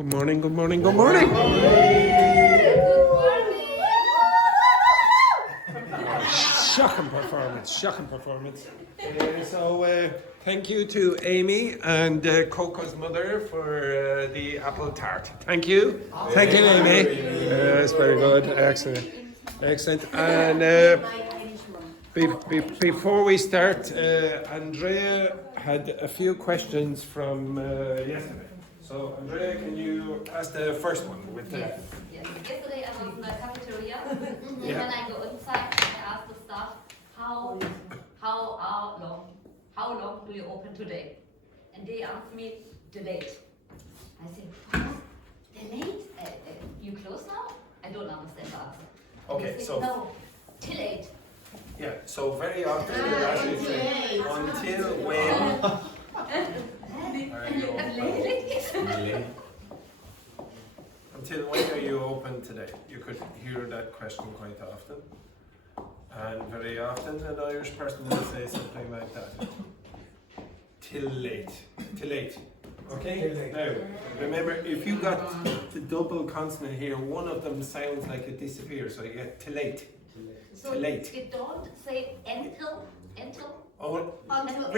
Good morning, good morning, good morning. Shocking performance. So thank you to Aimee and Coco's mother for the apple tart. Thank you. Thank you, Aimee. It's very good. Excellent. And before we start, Andrea had a few questions from yesterday. So, Andrea, can you ask the first one with the... Yes. Yesterday I was in the cafeteria, and when I go inside, I asked the staff, how long do you open today? And they answered me, delayed. I said, what? Delayed? You close now? I don't understand the answer. Okay, said, so... No, till 8. Yeah, so very often you actually say, until when... Until when are you open today? You could hear that question quite often. And very often an Irish person will say something like that. Till late. Okay? Now, remember, if you got the double consonant here, one of them sounds like it disappears, so you get till late. So Till late. you don't say until? Oh, Until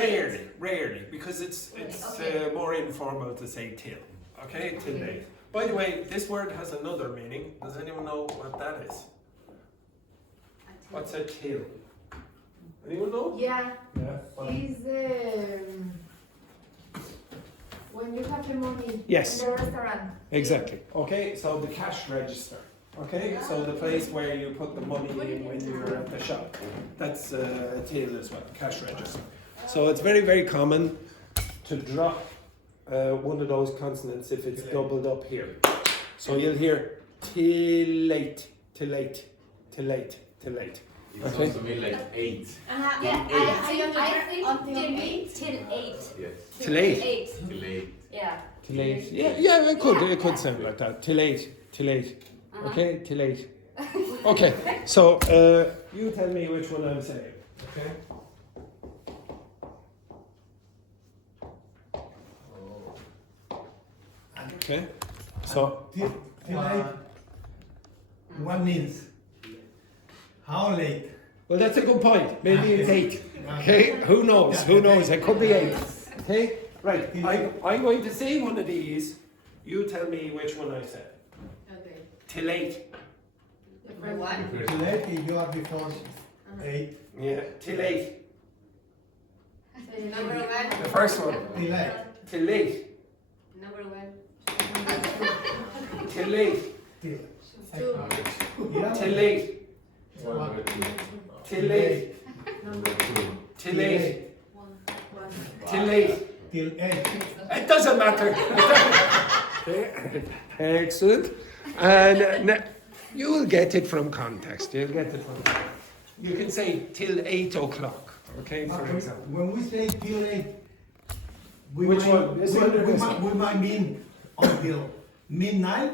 rarely, because it's okay. more informal to say till. Okay, till late. By the way, this word has another meaning. Does anyone know what that is? What's a till? Anyone know? Yeah, Yeah. is when you have the money Yes. in the restaurant. Exactly. Okay, so the cash register. Okay, so the place where you put the money in when you're at the shop. That's a till as well, cash register. So it's very, very common to drop one of those consonants if it's doubled up here. So you'll hear till late. It sounds to me like 8. Yeah, I think till 8. Yes. Till 8. 8. Too late. Yeah. Till 8. Yeah, it could sound like that. Till 8. Okay, till 8. Okay, so you tell me which one I'm saying. Okay. Okay. So Till late. What means? How late? well, that's a good point. Maybe it's 8. Okay, who knows? It could be 8. Okay, right. I'm going to say one of these. You tell me which one I said. Okay. Till 8. Till late if you are before 8. Yeah, till 8. Number 1. The first one. Till late. Till late. Number 1. Till late. Till. Till late. Till late. Till late. Till late. Till 8. It doesn't matter. Okay. Excellent. And you will get it from context. You can say till 8 o'clock. Okay, for example. When we say till late, we Which might, one? This one or this one? we might mean until midnight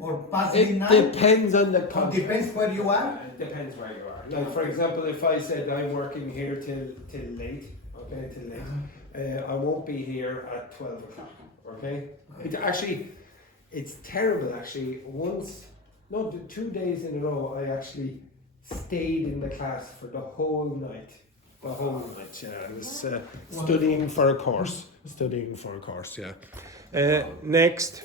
or past It midnight. depends on the It context. depends where you are. It depends where you are. Like for example, if I said I'm working here till late, okay, till late, I won't be here at 12 o'clock. Okay. It's terrible. Actually, 2 days in a row, I actually stayed in the class for the whole night. Yeah. I was studying for a course. Yeah. Next.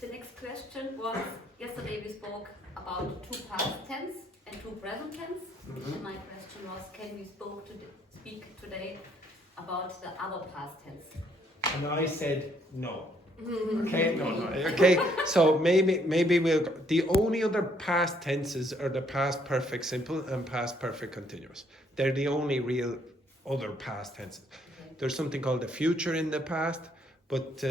The next question was, yesterday we spoke about 2 past tense and 2 present tense. And my question was, can we speak today about the other past tense? And I said no. Okay, no. Okay, so maybe we'll. The only other past tenses are the past perfect simple and past perfect continuous. They're the only real other past tenses. There's something called the future in the past, but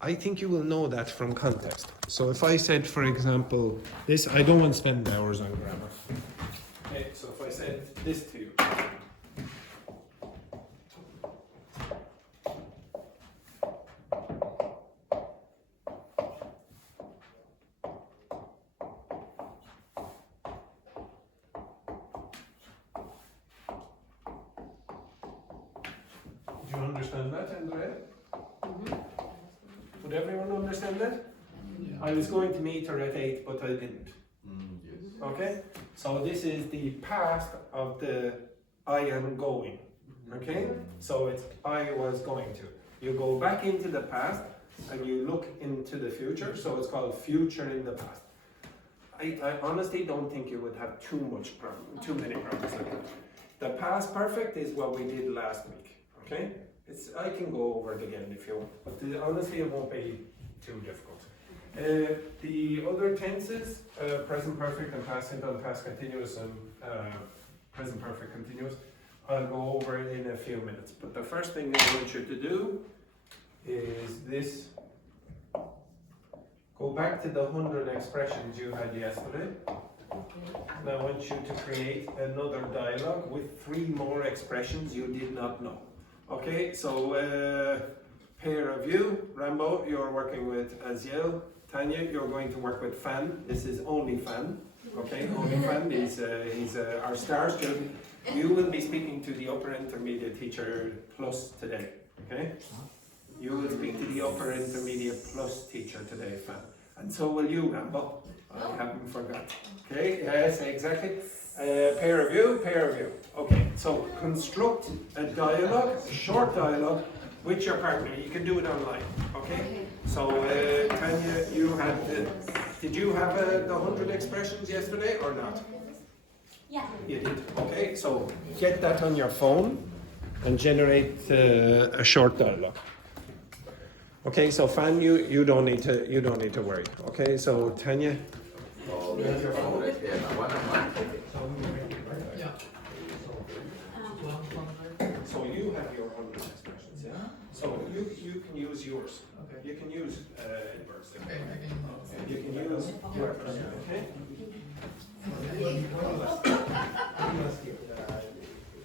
I think you will know that from context. So if I said, for example, this, I don't want to spend hours on grammar. Okay, so if I said this to you. Do you understand that, Andrea? everyone understand that? I was going to meet her at 8, but I didn't. Yes. Okay? So this is the past of the I am going. Okay? So it's I was going to. You go back into the past and you look into the future, so it's called future in the past. I honestly don't think you would have too many problems like that. The past perfect is what we did last week. Okay? I can go over it again if you want, but honestly it won't be too difficult. The other tenses, present perfect and past simple and past continuous and present perfect continuous, I'll go over it in a few minutes. But the first thing I want you to do is this. Go back to the 100 expressions you had yesterday. And I want you to create another dialogue with 3 more expressions you did not know. Okay, so pair of you, Rambo, you're working with Aziel. Tanya, you're going to work with Fan. This is only Fan. Okay, only Fan. He's our star student. You will be speaking to the upper intermediate teacher plus today. Okay? You will speak to the upper intermediate plus teacher today, Fan. And so will you, Rambo. I haven't forgot. Okay, yes, exactly. Pair of you, pair of you. Okay, so construct a dialogue, a short dialogue with your partner. You can do it online, okay? So, Tanya, you had, did you have the 100 expressions yesterday or not? Yeah. You did, okay? So, get that on your phone and generate a short dialogue. Okay, so Fan, you don't need to worry. Okay, so Tanya, you have your phone. Yeah. So you have your 100 expressions, yeah? So you can use yours. Okay. You can use Edward's. Okay, I can. You can use yours, okay?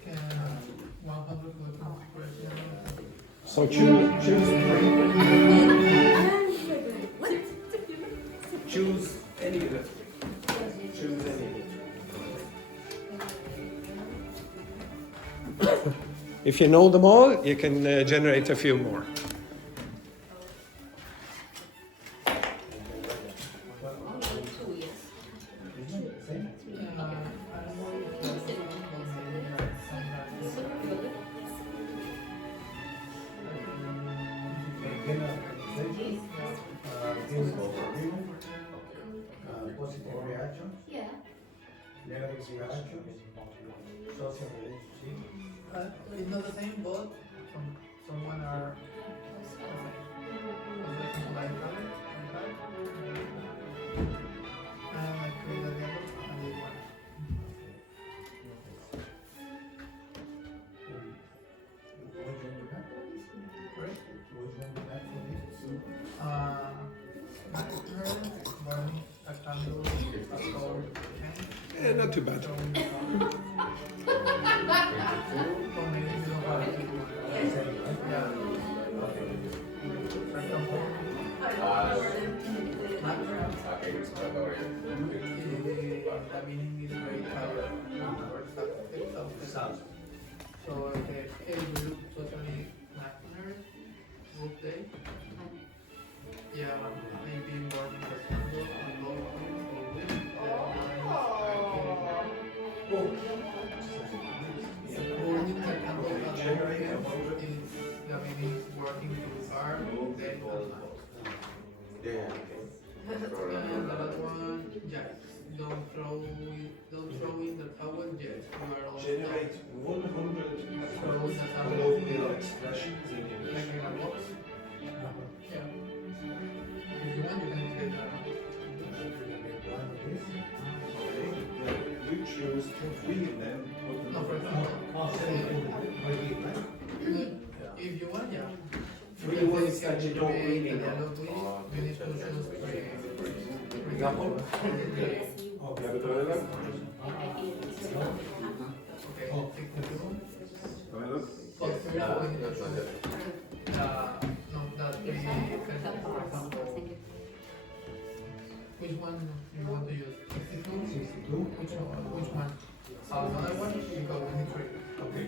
Can 100 go to So choose 3. Choose any of the 3. Choose any of the 3. If you know them all, you can generate a few more. Positive reaction, Yeah. negative reaction, social relationship. It's not the same, but someone are like and I create a dialogue and they want. Which one you have? Correct? Which one you have for this? Burning a candle, a cold can. Yeah, not too bad. For me, you don't have to do it. Yeah. For example, the meaning is very tired or something. So I say, hey, you look totally nightmare, good day. Yeah, I've been working the candle and low for weeks. Burning the candle and Generate a low hundred. is the meaning working too hard, day and night. And the last one, yes, don't throw in the towel yet. You are all Generate 100 colloquial expressions in English. like in a box. Yeah. If you want, you can take that. Okay, now you choose 3 of them. Put them No, for in. example, if you want, yeah. 3 ones that you don't really know. You need to choose three. For example, you have a dialogue. Okay, take the two. Dialogue. But first, we need to choose the three sentences, for example. Which one you want to use? 62? 62. Which one? Another one? Because we need three. Okay.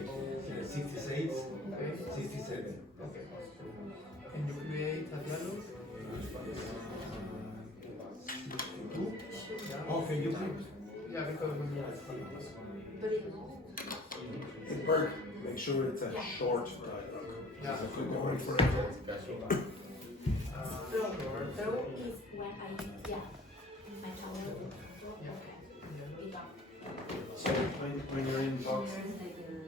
66. Okay. 67. Okay. Can you create a dialogue? coffee you drink. Yeah, because when you In Berg, make sure it's a short dialogue. yeah. If we go on forever. Sure. Throw is when I, yeah, I tell you. So when you're in box,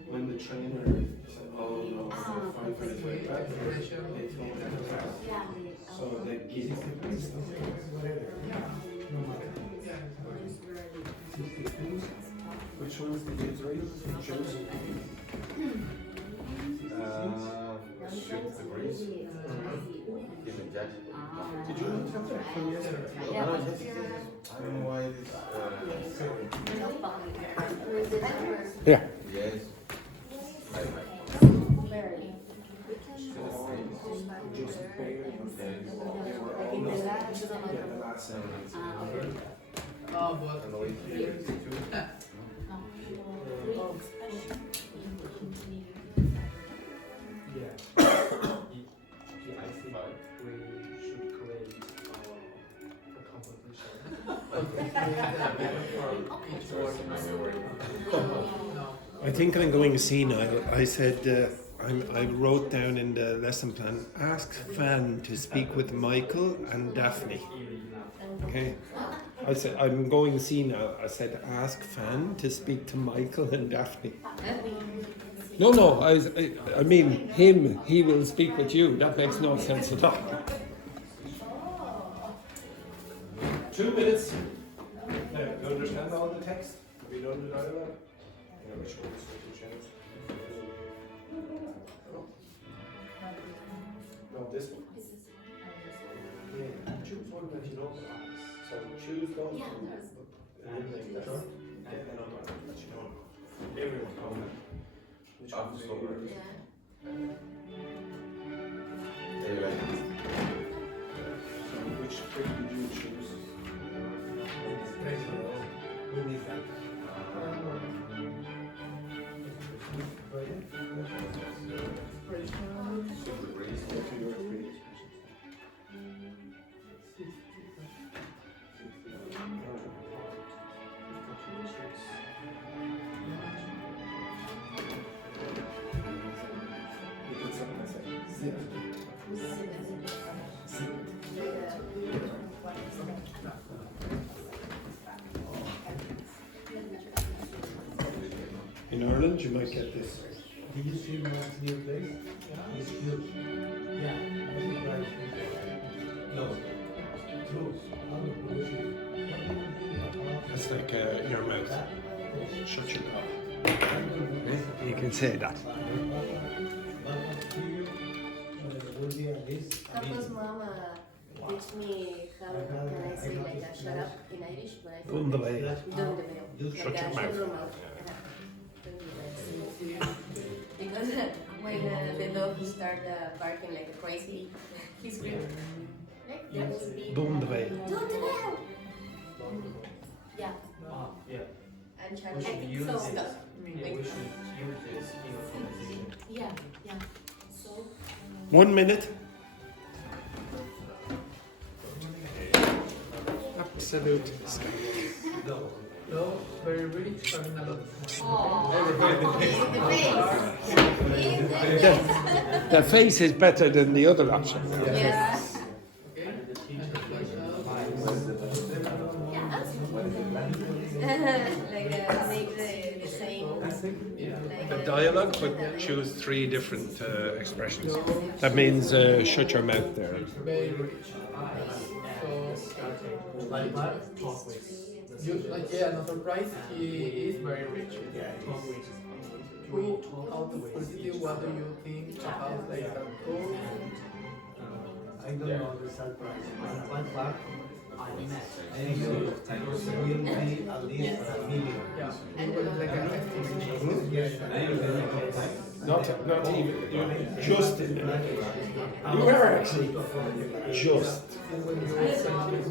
when the trainer said, oh no, Ah, 5 minutes way back, they told me to pass. Yeah. So they give you Which ones did you choose? Shoot the breeze. Give it that. Did you not have that from yesterday? I don't know why this. Yeah. Yes. Just barely. The last sentence. Oh, but And the way here is too. Yeah, I think we should create a competition. each word. No. I think I'm going senile. I said, I wrote down in the lesson plan, ask Fan to speak with Michael and Daphne. Okay? I said, I'm going senile. I said, ask Fan to speak to Michael and Daphne. No, I mean him. He will speak with you. That makes no sense at all. 2 minutes. Now, do you understand all the text? Have you done the dialogue? Yeah, which one's the chance? No, this one. Yeah, choose one that you don't like. So choose those. Yeah. And then that. And then I'm going to let you know. Everyone comment. Which one's the word? There you go. So which trick did you choose? We need that. Shoot the breeze. In Ireland, you might get this. Did you see my new place? It's huge. Yeah, I think right. No. True. It's like your mouth. Shut your mouth. You can say that. Coco's mama teach me how can I say like a shut up in Irish when I say Bundalea. Dundalea. Shut your Like a mouth. shut your mouth. Because when the dog start barking like crazy, he screamed. Like that would be Bundalea. Dundalea. Yeah. Yeah, And we should Charlie, use so it. stop. Yeah, we should use this in a competition. Yeah, yeah. So, 1 minute. Absolute. No, very rich, having a lot of The face is better than the other option. Yeah. Okay? And the teacher And plays Make the same. Like, A dialogue, but choose 3 different expressions. That means shut your mouth there. very rich. So, like that, talk with. you, like, yeah, no surprise, he is very rich. Talk with. Who, out of positive, what do you think about like a cool? I don't know the surprise. One part, I met. I think it will be at least a million. Yeah, it was like a estimation. Yes. Not even, just in there. You were actually just. And when you spend out, is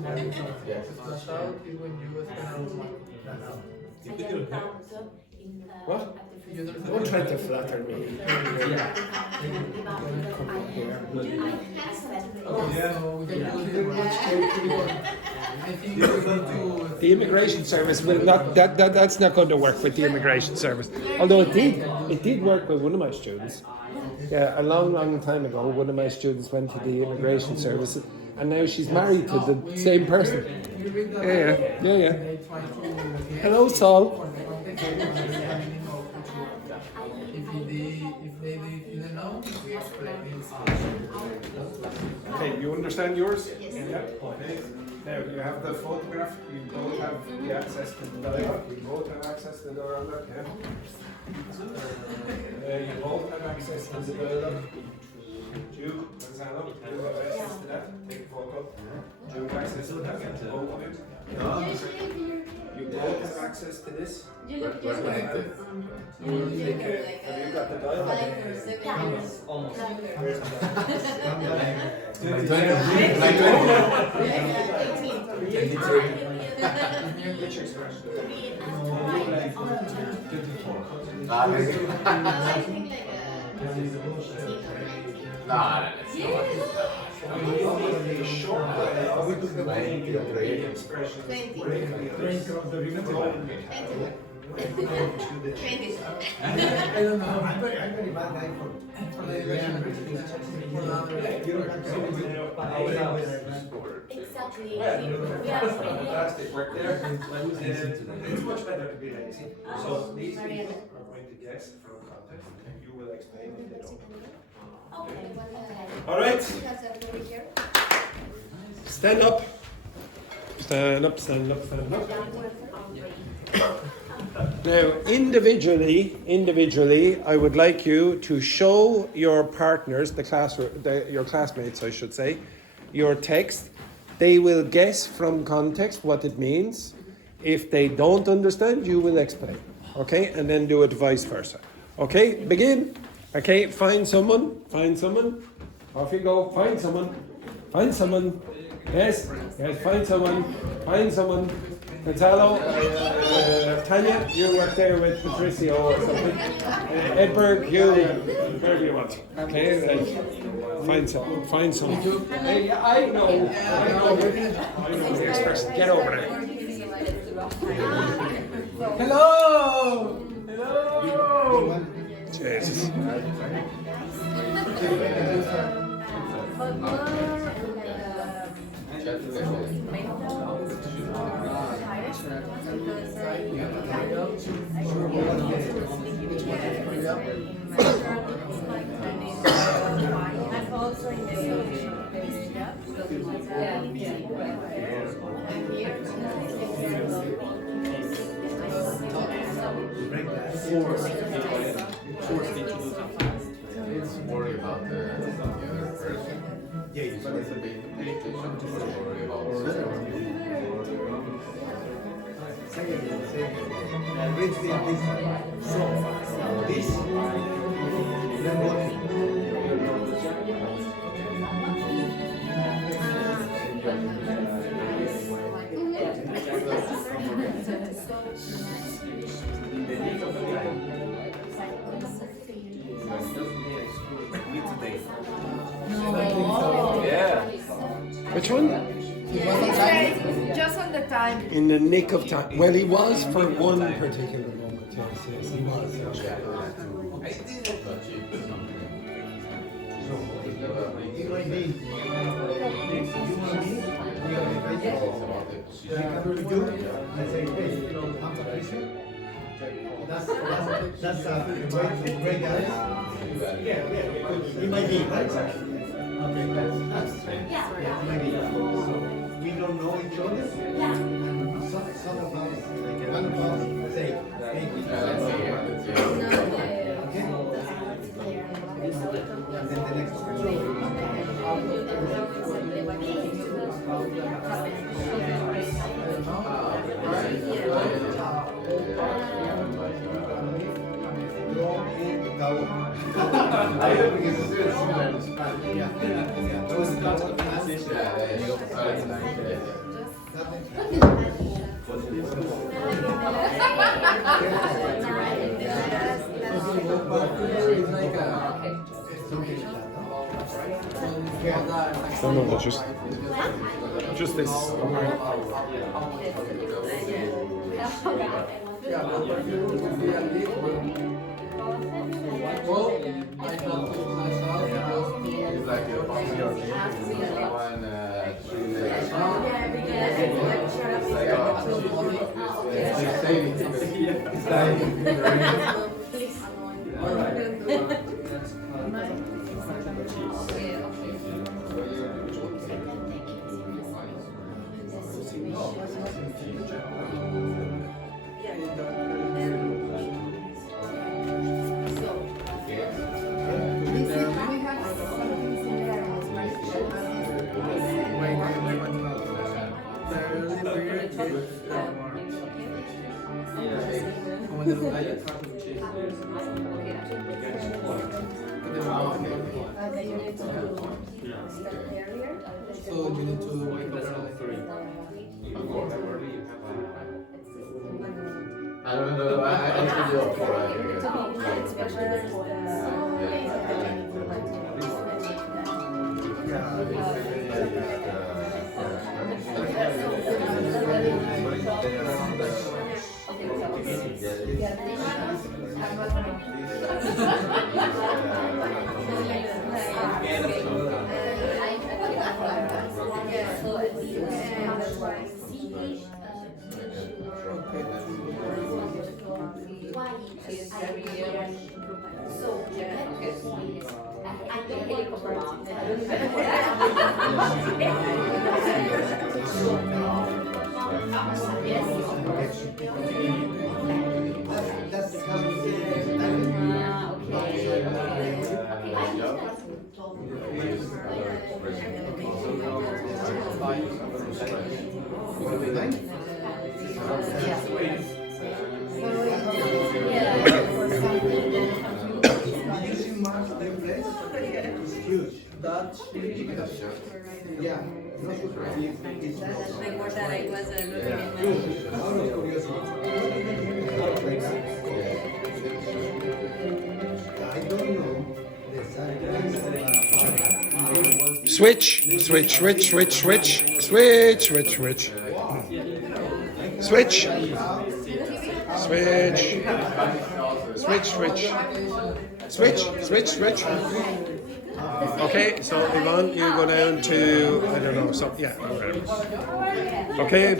when you spend out money. I get pounds in What? at the You festival. Don't try to flatter me. I spent Oh, yeah. So we can use it much more. think you need to. The immigration service will not. That's not going to work with the immigration service. Although it did work with one of my students. Yeah, a long time ago, one of my students went to the immigration service, and now she's married to the same person. You read the Yeah. They try to. Hello, Saul. For the context, if they didn't know, we explain it. Okay, you understand yours? Yes. Yeah. Okay. Now you have the photograph. You both have the access to the dialogue. You both have access to the dialogue. Yeah. You both have access to the dialogue. Jude, Gonzalo, you have access to that. Take a photo. Jude have access to that. Both of it. You both have access to this. You look just Have you got the dialogue? Almost. Which expression? Short expression. I don't know. I'm very bad guy for the Exactly. Exactly. Fantastic work there. It's much better to be lazy. So these people are going to guess from context. You will explain if they don't. All right. Stand up. Stand up, stand up, stand up. Now, individually, I would like you to show your partners, your classmates, I should say, your text. They will guess from context what it means. If they don't understand, you will explain. Okay, and then do it vice versa. Okay, begin. Okay, find someone. Off you go. Find someone. Yes, find someone. Gonzalo, Tanya, you work there with Patricio or something. Edberg, you, wherever you want. Okay, find someone. Hey, I know the expression. Get over there. Hello! Jesus. It's worry about the other person. Yeah, But it's a bit meditation to worry about second. Read this. So, this, then what? Which one? Just on the time. In the nick of time. Well, he was for one particular moment. Yes, he was. It might be. That's a way to break ice. Yeah, it might be, right? Okay, that's maybe. So we don't know each other. Some of us, like one of us, say, hey, okay. And then the next one. I don't think it's similar in Spanish. Yeah. Those No, just. Just this. Yeah, but for you to be a lead one, well, I have to myself just to It's like a popular one, 3 days. It's So you need to wake up early. I don't know. I should do it for That's Yeah. Before that, I was looking at Out of curiosity. I don't know the size. Switch, switch, switch, switch, switch, switch, switch, switch. Switch. Switch. Switch, switch. Switch, switch, switch. Okay, so Yvonne, you go down to, I don't know, so, yeah, whatever. Okay,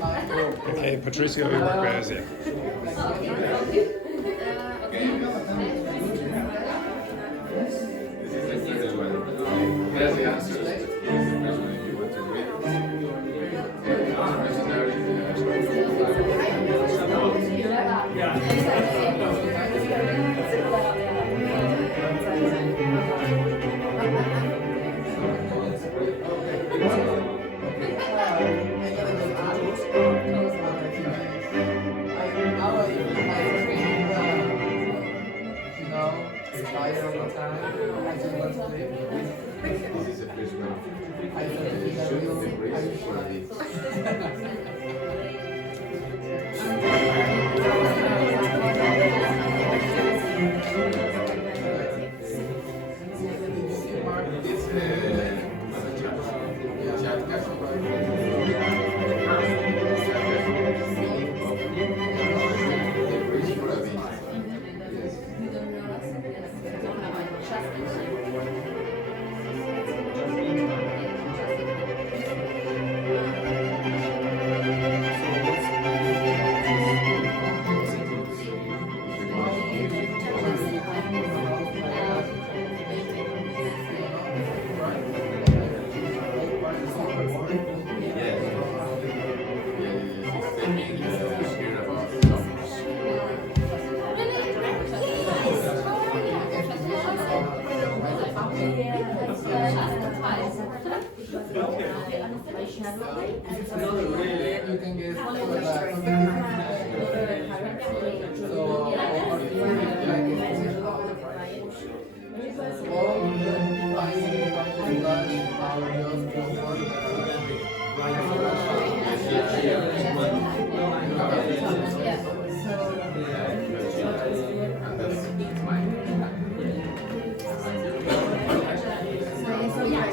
okay, Patricia, you work as yeah. you can get So yeah,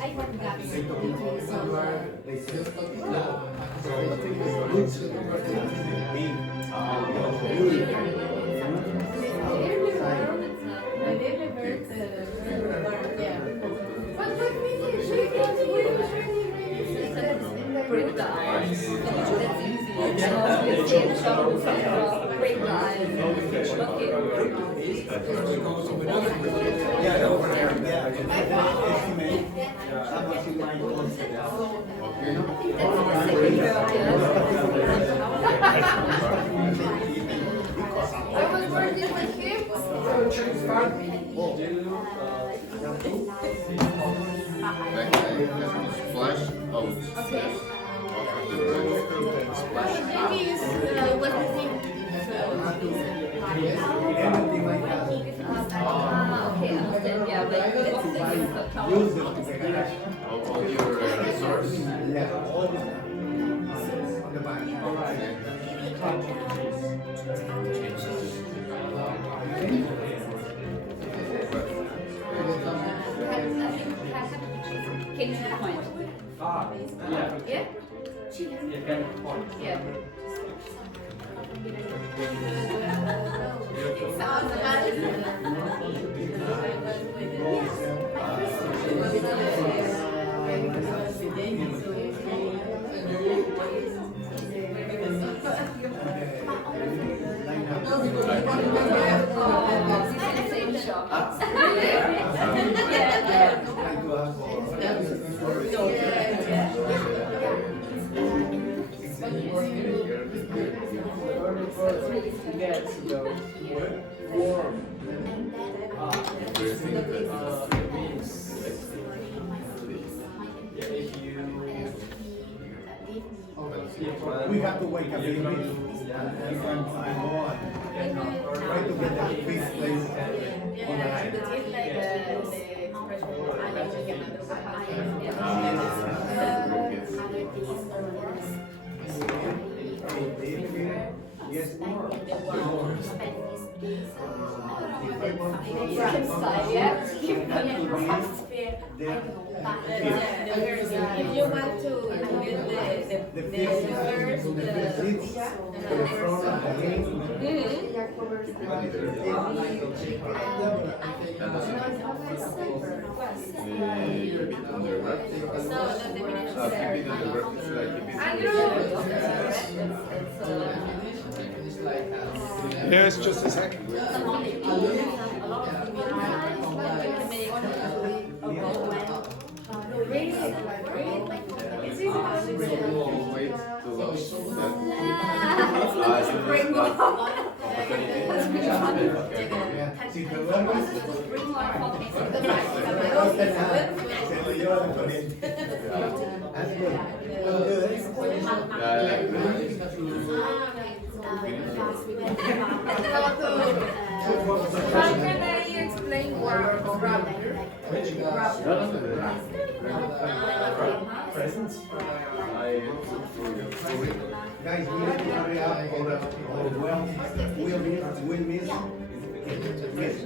I forgot. they talk about summer, they say, Just talking yeah. about So the thing is, the roots of the being, beauty. Break the ice. That's easy. Break the ice. Okay. Yeah, over there, yeah. Estimate how much you might cost. I was working with him. Splash out. Okay. After the breath, splash out. Maybe it's what we think. Okay, understand. Yeah, but let's take it for Use it to get cash. All your resource. Yeah, all the on the back. All right. Came to the point. Yeah? Yeah. It sounds We have to wake up in the middle. You can find one. Try to get the fifth place on the line. It's like the expression Yes, more. If you want to get the first, The front of the ring. Yes, just a second. Wait to lose Si te duermes, se lo lleva la corriente. That's good. how can I explain what Presents? Guys, we have to hurry up or well, we'll miss. Yes.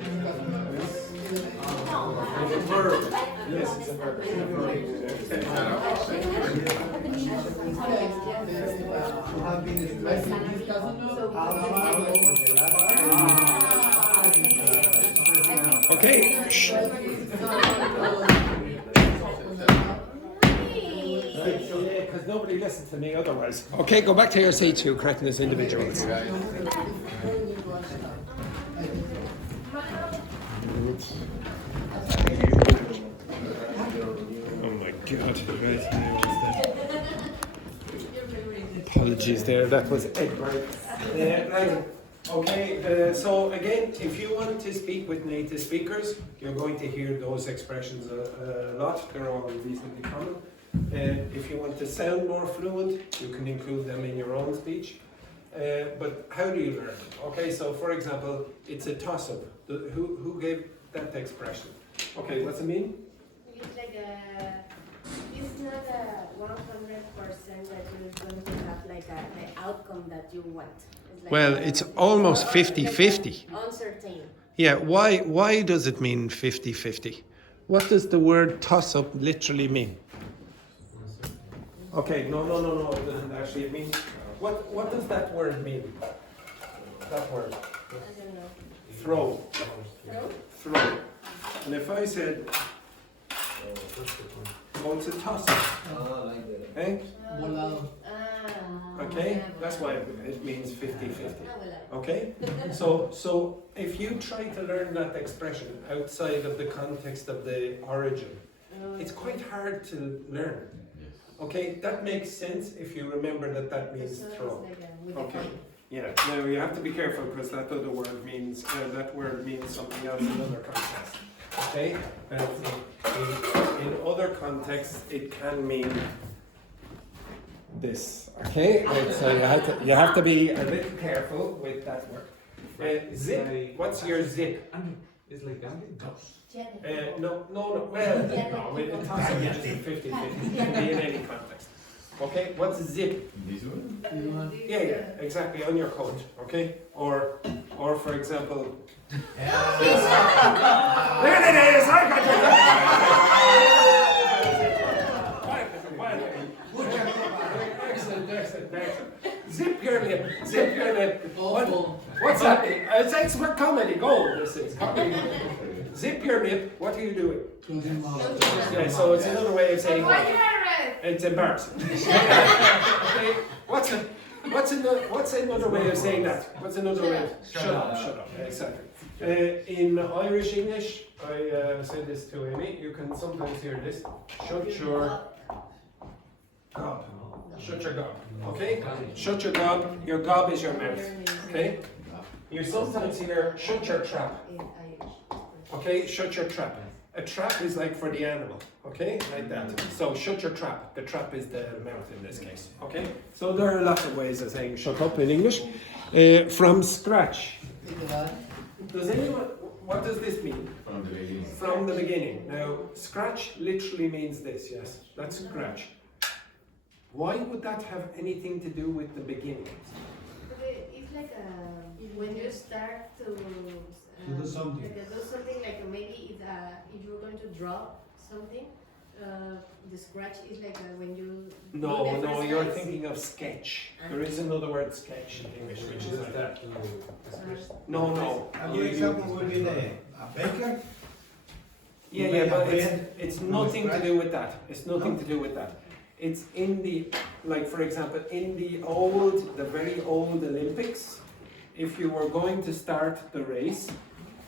It's a verb. Yes, it's a verb. You have been stressing out for the last Okay. Shh. Because nobody listens to me otherwise. Okay, go back to your seats, you cretinous individuals. Oh my god. Apologies there, that was Edward. Right. Okay, so again, if you want to speak with native speakers, you're going to hear those expressions a lot. They're all reasonably common. If you want to sound more fluent, you can include them in your own speech. But how do you learn? Okay, so for example, it's a toss-up. Who gave that expression? Okay, what's it mean? it's like it's not a 100% that you're going to have like the outcome that you want. It's like Well, it's almost 50-50. uncertain. Yeah, why does it mean 50-50? what does the word toss up literally mean? Okay, no, it doesn't actually mean. What does that word mean? That word. I don't know. Throw. Throw? Throw. And if I said, oh, it's a toss up. Like that. Eh? Volado. Okay, that's why it means 50-50. Ah, Okay, so if you try to learn that expression outside of the context of the origin, it's quite hard to learn. Okay, that makes sense if you remember that means throw. Okay, yeah. Now you have to be careful because that other word means something else in other contexts. Okay, and in other contexts it can mean this. Okay, right, so you have to be a little careful with that word. Zip. What's your zip? It's like that. No. Well, no. It talks about just 50-50. It can be in any context. Okay. What's zip? This one? Yeah, exactly, on your coat. Okay. Or for example. There it is. I got you. Excellent. Zip your lip. What's that? It's for comedy gold. This is comedy gold. Zip your lip. What are you doing? Closing mouth. Yeah, so it's another way of saying Why you are it's embarrassing. Okay. What's another way of saying that? What's another way? Shut up. Exactly. In Irish English, I said this to Aimee. You can sometimes hear this. Shut your gob. Shut your gob. Okay. Shut your gob. Your gob is your mouth. Okay. You sometimes hear shut your trap. Okay. Shut your trap. A trap is like for the animal, okay, like that. So shut your trap. The trap is the mouth in this case, okay. So there are lots of ways of saying shut up in English. From scratch. Does anyone? What does this mean? From the beginning. From the beginning. Now, scratch literally means this. Yes, that's scratch. Why would that have anything to do with the beginning? It's like when you start to do something. do something like maybe if you're going to draw something, the scratch is like when you. No, you're thinking of sketch. There is another word, sketch, in English, which is like that. No. Another example would be a baker. Yeah, but it's nothing to do with that. It's nothing to do with that. It's in the, like for example, in the very old Olympics, if you were going to start the race,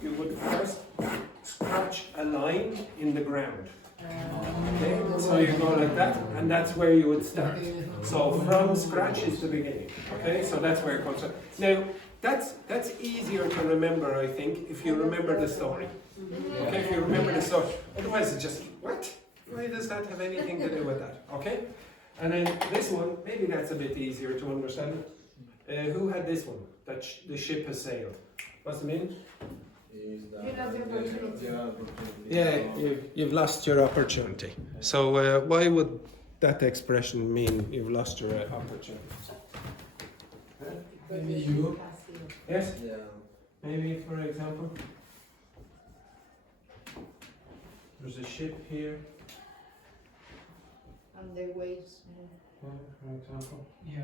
you would first scratch a line in the ground. Okay, so you go like that, and that's where you would start. So from scratch is the beginning. Okay, so that's where it comes from. Now, that's easier to remember, I think, if you remember the story. Okay, if you remember the story. Otherwise, it's just, what? Why does that have anything to do with that? Okay? And then this one, maybe that's a bit easier to understand. Who had this one? That the ship has sailed. What's the meaning? Yeah, you've lost your opportunity. So why would that expression mean you've lost your opportunity? Maybe you. Yes? Yeah. Maybe, for example, there's a ship here. On the waves. For example. Yeah.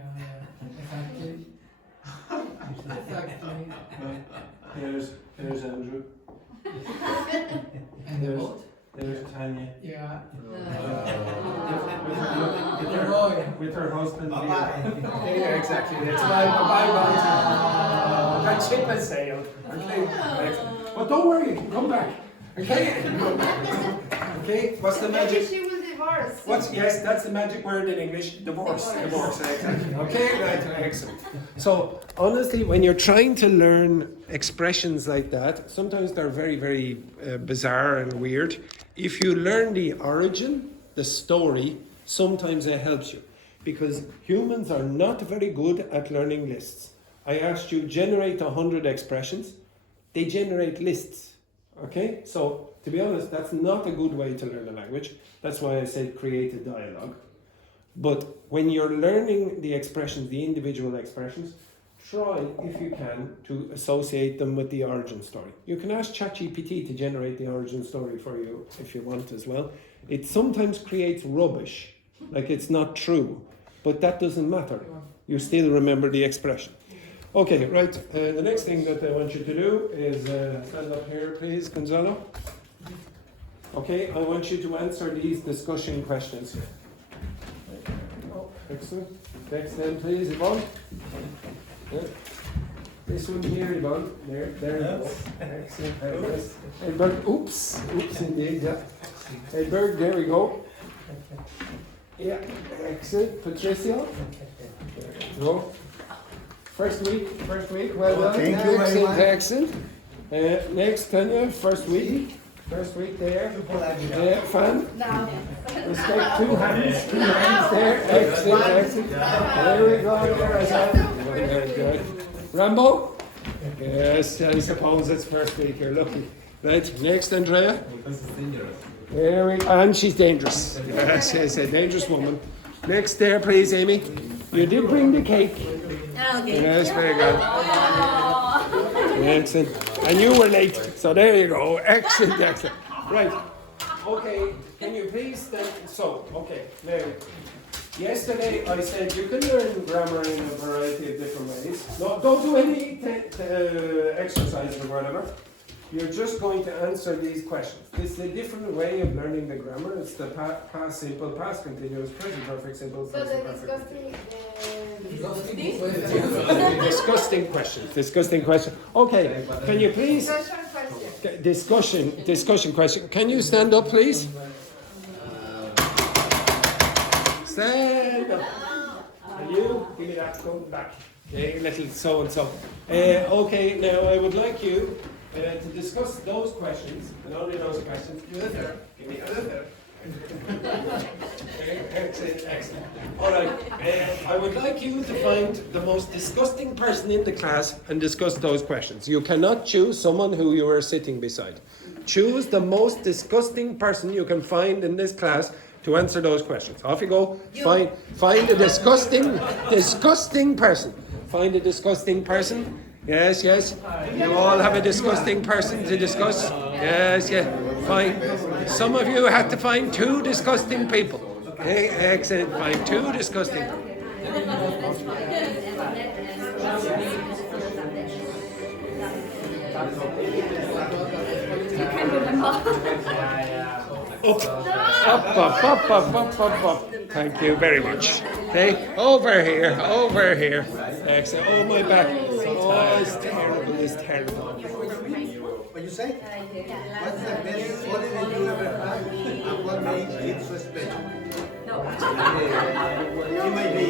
Exactly. Exactly. There's Andrew. And the boat? There's Tanya. Yeah. With her husband. Bye-bye. Yeah, exactly. That's bye. That ship has sailed. Okay. But don't worry, come back. Okay. Okay. What's the magic? She will divorce. Yes, that's the magic word in English. Divorce. Exactly. Okay. Right. Excellent. So honestly, when you're trying to learn expressions like that, sometimes they're very, very bizarre and weird. If you learn the origin, the story, sometimes it helps you. Because humans are not very good at learning lists. I asked you, generate 100 expressions. They generate lists. Okay? So, to be honest, that's not a good way to learn a language. That's why I said create a dialogue. But when you're learning the expressions, the individual expressions, try, if you can, to associate them with the origin story. You can ask ChatGPT to generate the origin story for you if you want as well. It sometimes creates rubbish, like it's not true, but that doesn't matter. You still remember the expression. Okay, right. The next thing that I want you to do is stand up here, please, Gonzalo. Okay, I want you to answer these discussion questions. Oh, excellent. Next then, please, Yvonne. Yeah. This one here, Yvonne. There you go. Excellent. Very nice. Edberg, oops, indeed, yeah. Edberg, there we go. Yeah, excellent. Patricia. There you go. First week, well done. Thank you very much. Excellent. Next, Tanya, first week there. Fan. Respect, two hands there. Excellent. There we go, there as well. Very good. Rambo? Yes, I suppose it's first week, you're lucky. Right, next, Andrea. Because it's dangerous. There we go, and she's dangerous. Yes, she's a dangerous woman. Next there, please, Amy. You did bring the cake. Okay. Yes, very good. Excellent. And you were late, so there you go. Excellent. Right. Okay, can you please stand? Now, yesterday I said you can learn grammar in a variety of different ways. No, don't do any exercises or whatever. You're just going to answer these questions. This is a different way of learning the grammar. It's the past simple, past continuous, present perfect, simple, So present the perfect. Disgusting question. Okay, can you please? Discussion question. Can you stand up, please? Stand up. And you, give me that, go back. Okay, little so and so. Okay, now I would like you to discuss those questions, and only those questions. Give me another. Excellent. All right. I would like you to find the most disgusting person in the class and discuss those questions. You cannot choose someone who you are sitting beside. Choose the most disgusting person you can find in this class to answer those questions. Off you go. Find a disgusting person. Find a disgusting person. Yes. You all have a disgusting person to discuss. Yes. Fine. Some of you have to find two disgusting people. Okay, excellent. Find two disgusting. Up. Thank you very much. Okay, over here. Excellent. Oh, my back. Oh, it's terrible. What you say? What's the best holiday you ever had? And what made it so special? It might be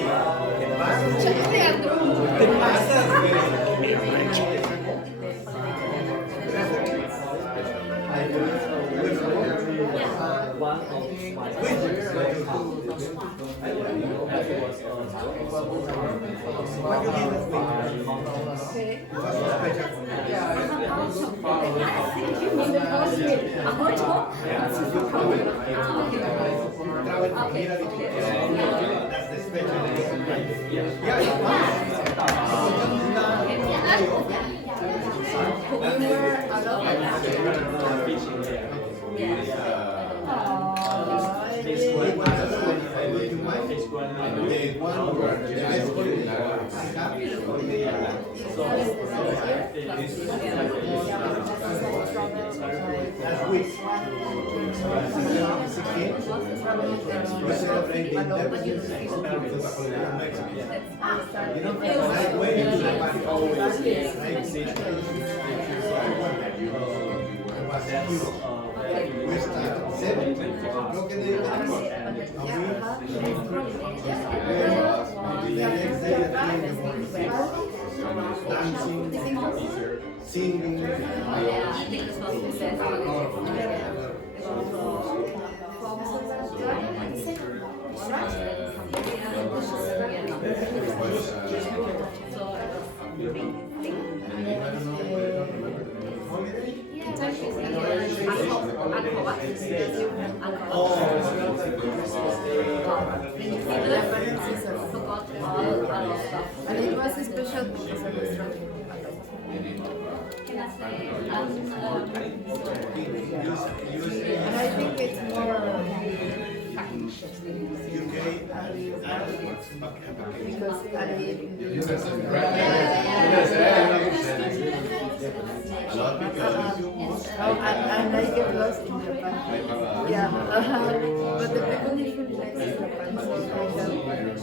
One of what you did with me. What's so special for you? That's the Last week, 16, we celebrate the independence of Mexico. You know, right way into the party always, we start 7, creo que de the next day at 3 in the morning, dancing, singing, And it was special because And I get lost in Japan. Yeah, but the people usually like Japan, so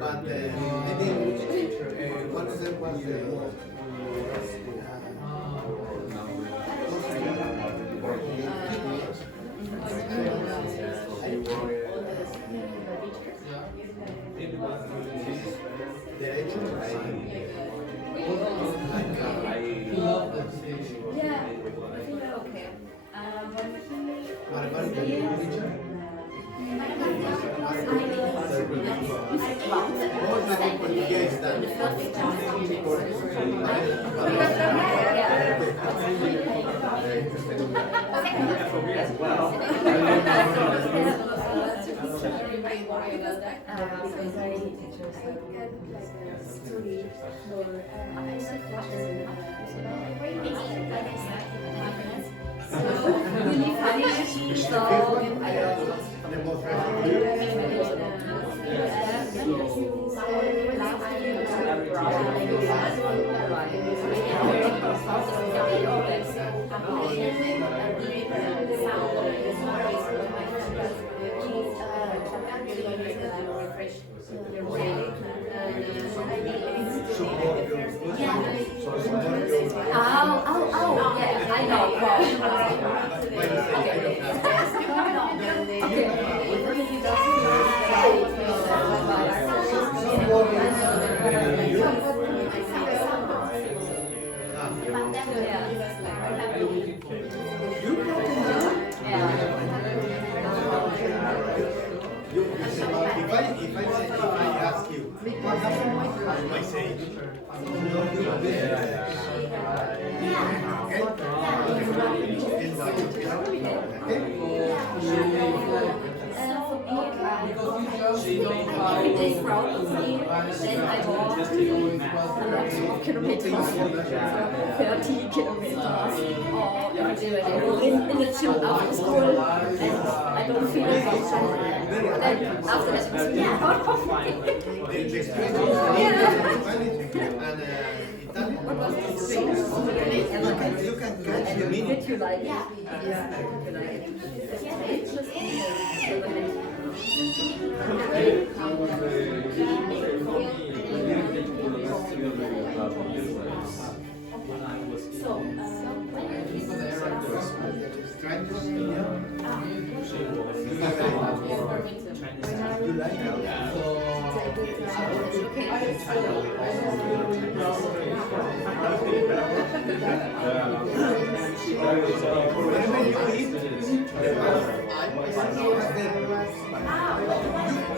But I think one of them was Okay. what about the teacher? Oh, yeah, I know. If I ask you, what happened? I say, Everyday problems, then I walk a lot of kilometers, 30 kilometers, or every day I go in the gym after school, and I don't feel exhausted. Then after that, you can catch the meaning. Did you like it?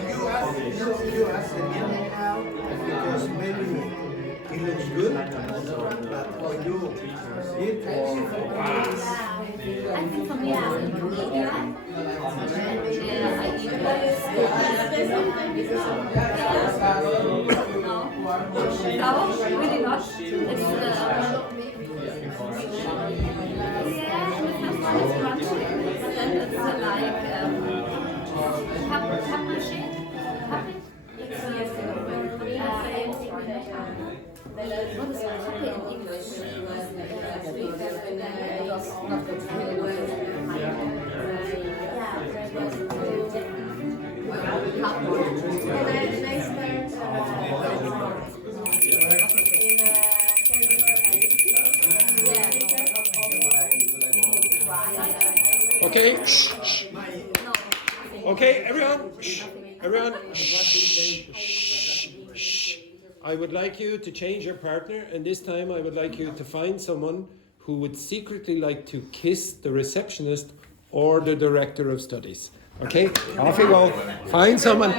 You ask the meal because maybe it looks good, but for you eat I think for me, I No, really not. It's but then it's like what is happy in English? Okay. Okay, everyone. Everyone. I would like you to change your partner, and this time I would like you to find someone who would secretly like to kiss the receptionist or the director of studies. Okay, off you go. Find someone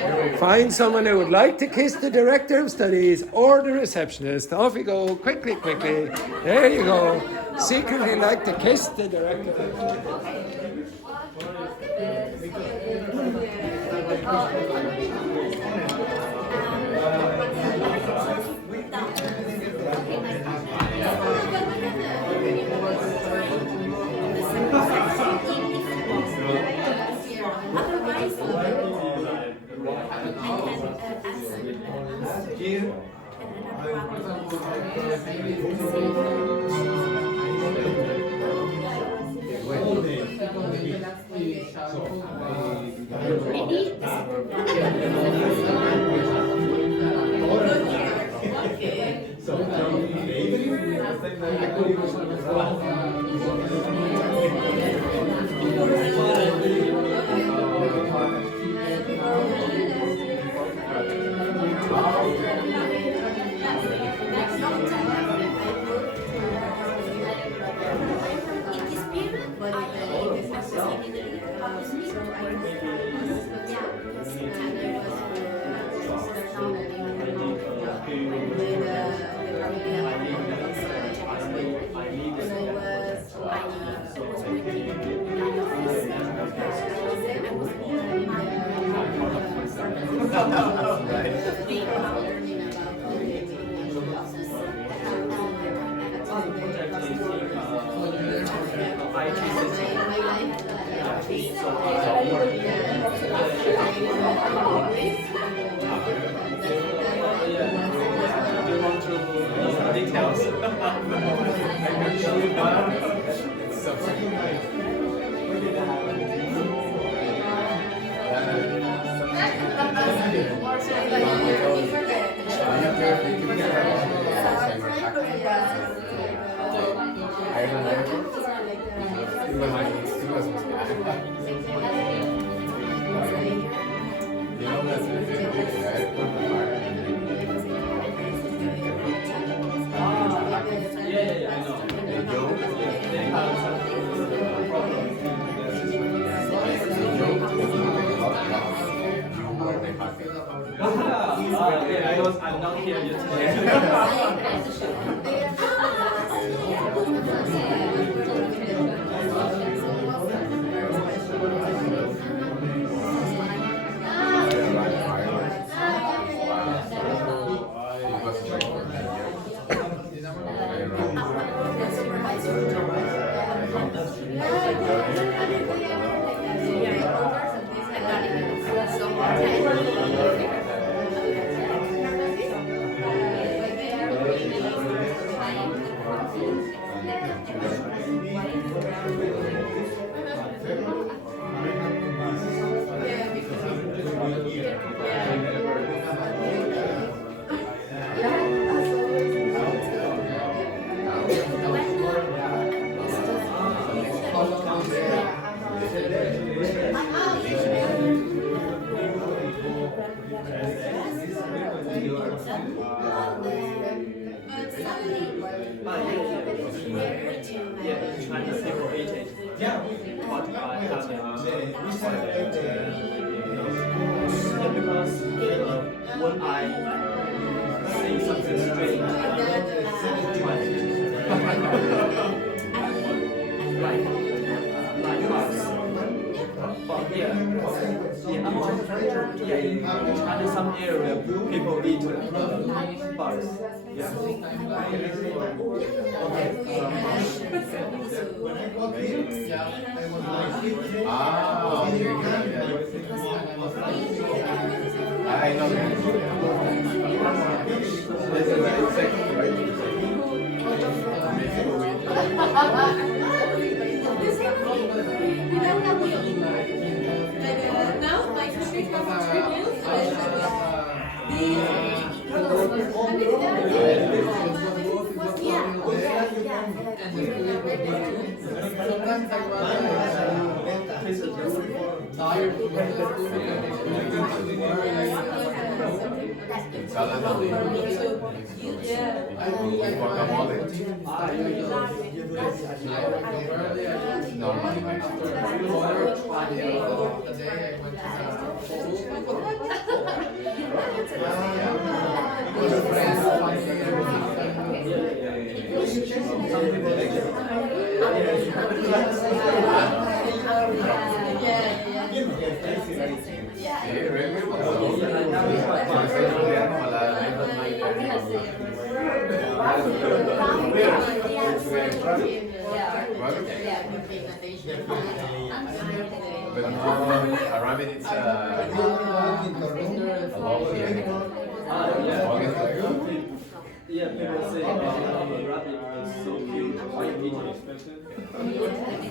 who would like to kiss the director of studies or the receptionist. Off you go, quickly, quickly. There you go. Secretly like to kiss the director. I'm not here yet today. Because when I say something strange, I try like bugs. But in China, some area people eat bugs. Yeah. I know. This is the second, right? Now, my country has 3 meals. Salad. Ramen, it's Yeah, people say rabbit is so cute. Why didn't expect it?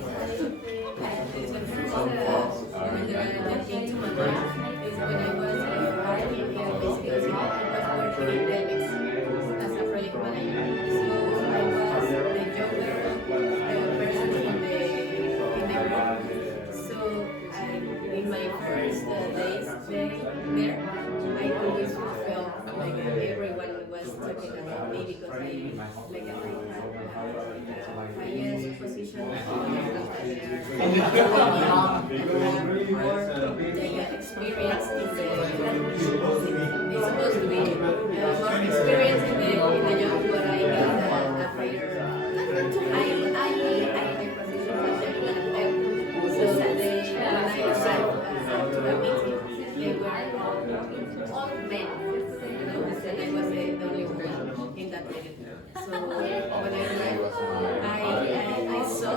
In my first days there, I always felt like everyone was talking about me because I had highest position experience in the it's supposed to be more experience in the job, but I got a higher position for them. So that they when I arrived to the meeting, they were all men, and I was the only woman in that meeting. So when I arrived, I saw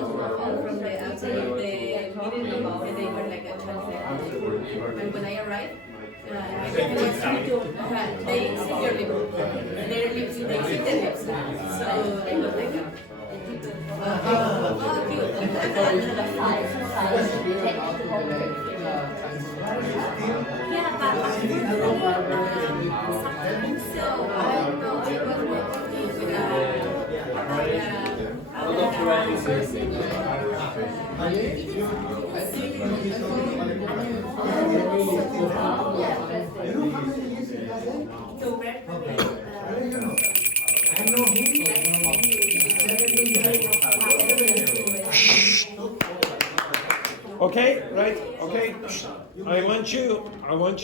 from the outside of the meeting, and they were like a transgender. And when I arrived, they see your lips, their lips, they see their lips. So they was like cute. Yeah, but Okay, right, okay. I want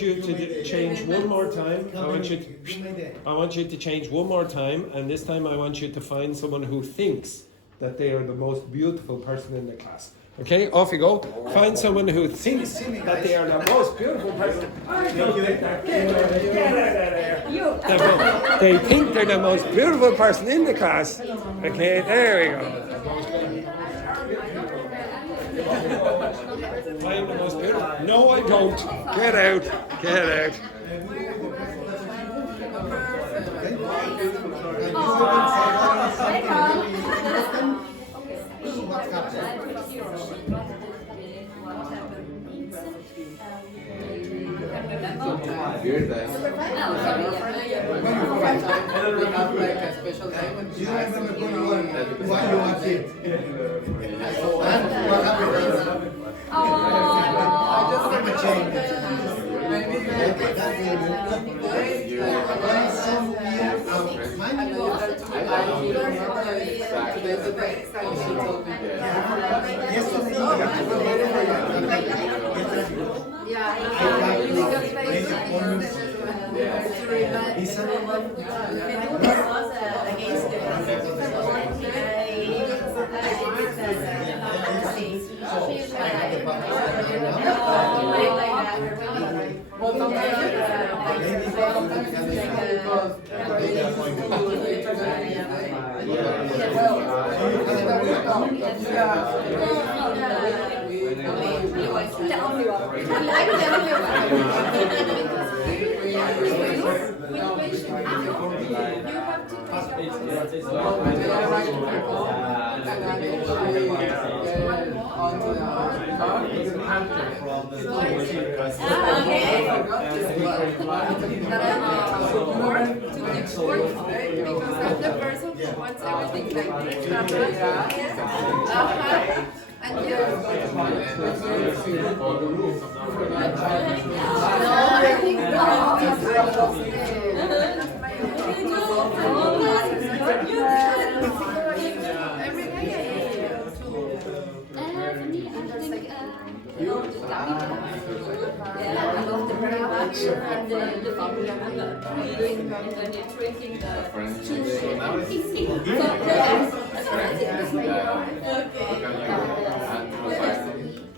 you to change one more time. I want you to change one more time, and this time I want you to find someone who thinks that they are the most beautiful person in the class. Okay, off you go. Find someone who thinks that they are the most beautiful person. They think they're the most beautiful person in the class. Okay, there we go. I am the most beautiful. No, I don't. Get out. Get out. Weird that. We have like a special time when You don't remember why you want it. What happened? I just Never change. maybe Some years Because I'm the person who wants everything like this. And you I think and the family are doing and then they're drinking the juice. So now it's Pink. So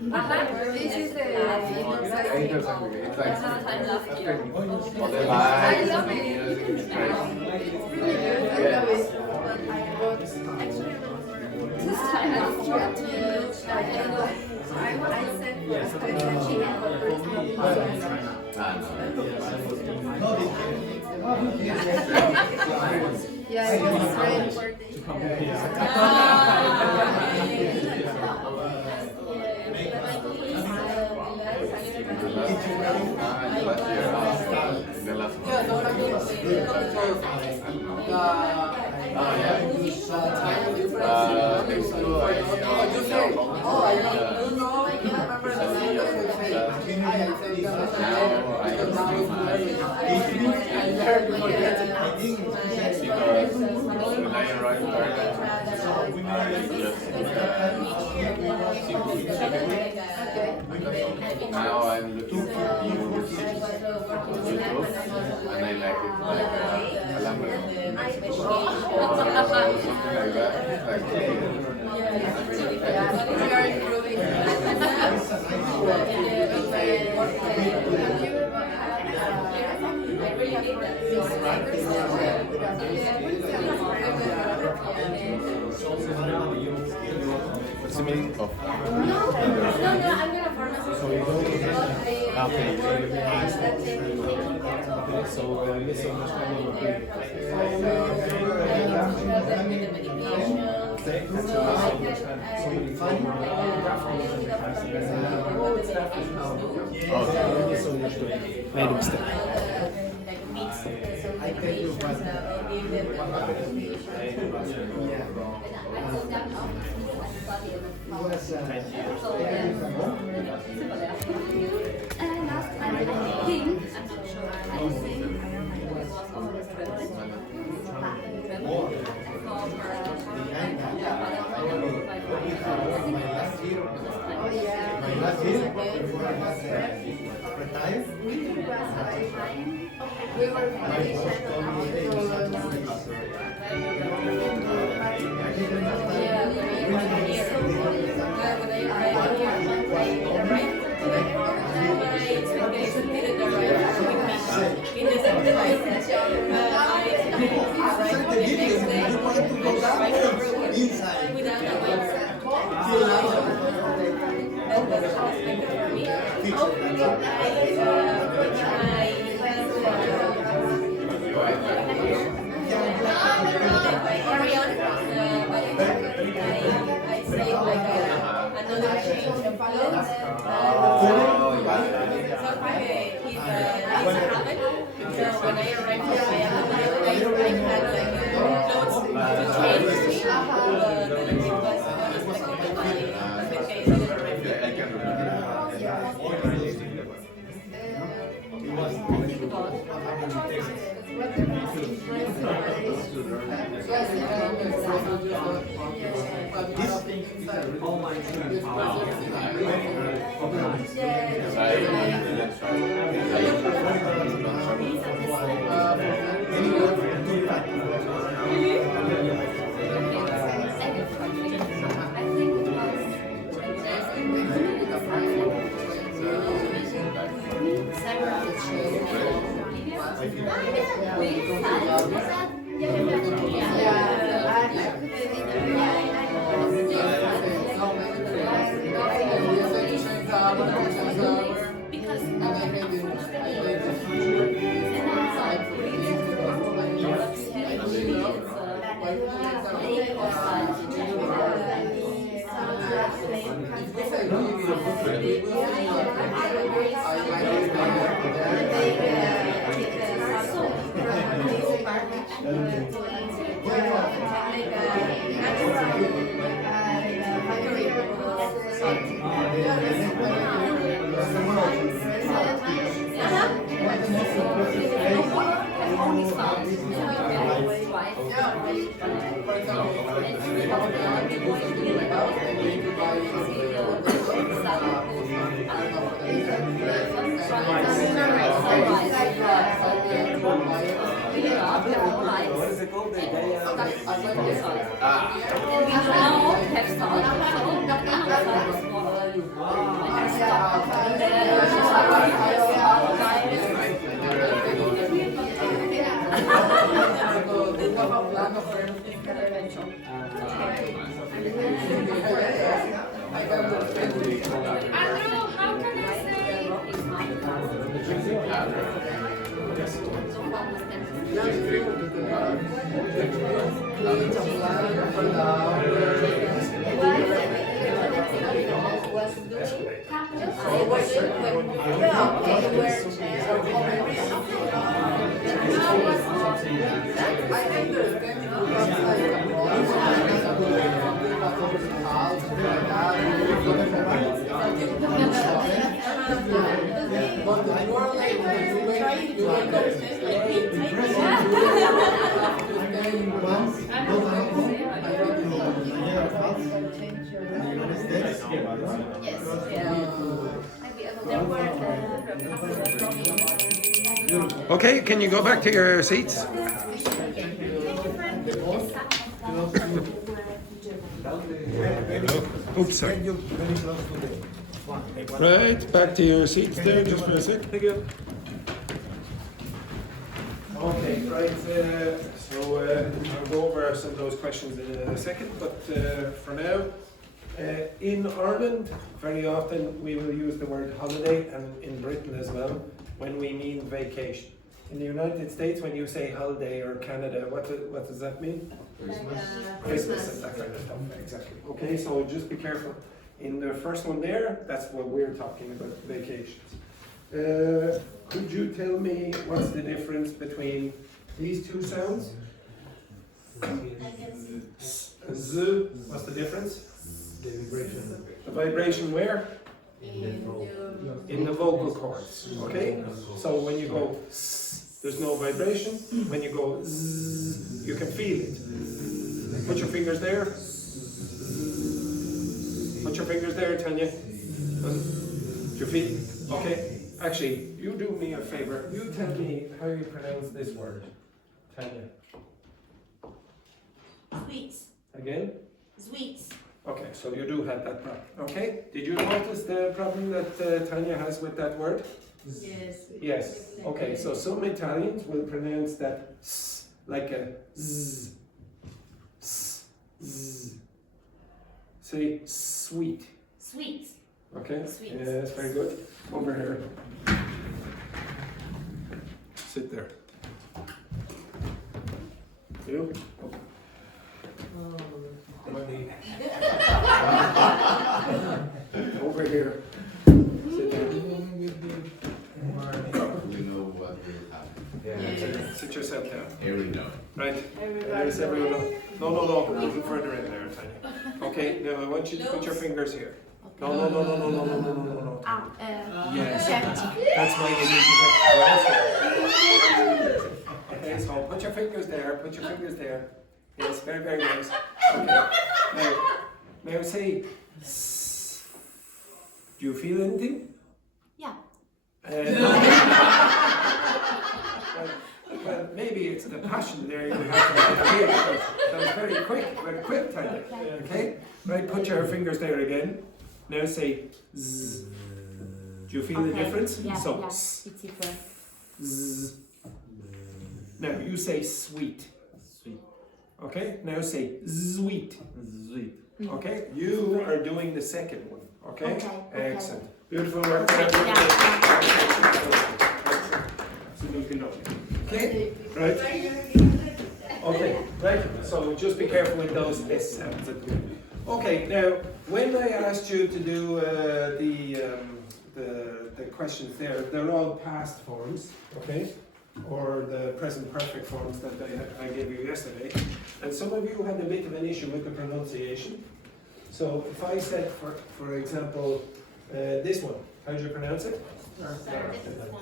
This is the time last year. I love it. It's really good. I love it. This time I was trying to I said stretching and yeah, it was French. Now I'm looking for new recipes on YouTube, and I like it like alambre or something like that. Like, We are improving. what's the meaning of? I'm gonna pharmacy. So you don't Okay. so misunderstanding would be Made a mistake. I tell you what. last time I think, I'm not sure, I think it was almost We were Right. called? They have Okay, can you go back to your seats? Oops, sorry. Right, back to your seats there, just for a sec. Thank you. Okay, right, I'll go over some of those questions in a second, but for now, in Ireland, very often we will use the word holiday, and in Britain as well, when we mean vacation. In the United States, when you say holiday, or Canada, what does that mean? Christmas and that kind of stuff, exactly. Okay, so just be careful. In the first one there, that's what we're talking about, vacations. Could you tell me what's the difference between these two sounds? Z, what's the difference? The vibration. The vibration where? In the vocal cords, okay? So when you go s, there's no vibration. When you go z, you can feel it. Put your fingers there. Put your fingers there, Tanya. Do you feel? Okay. Actually, you do me a favor. You tell me how you pronounce this word, Tanya. Sweets. Again? Sweets. Okay, so you do have that problem. Okay? Did you notice the problem that Tanya has with that word? Yes. Yes. Okay, so some Italians will pronounce that s like a z. S, z. Say sweet. Sweets. Okay? Sweet. Yes, very good. Over here. Sit there. You? Money. Over here. Sit there. We know what will happen. Yeah. Sit yourself down. Here we know. Right. There's everyone. No, a little further in there, Tanya. Okay, now I want you to put your fingers here. No. Yes. That's why you need to get. Okay, so put your fingers there. Put your fingers there. Yes, very, very nice. Okay. Now say. Do you feel anything? Yeah. Well, maybe it's the passion there you have to feel. That was very quick, Tanya. Okay? Right, put your fingers there again. Now say zzz. Do you feel the difference? Yeah, so, yeah. It's different. Zzz. Now you say sweet. Sweet. Okay? Now say sweet. Sweet. Okay? You are doing the second one. Okay? Okay. Excellent. Beautiful work. Absolutely lovely. Okay? Right? Okay, right. So just be careful with those S sounds at the beginning. Okay, now when I asked you to do the questions there, they're all past forms, okay? Or the present perfect forms that I gave you yesterday. And some of you had a bit of an issue with the pronunciation. So if I said, for example, this one, how do you pronounce it?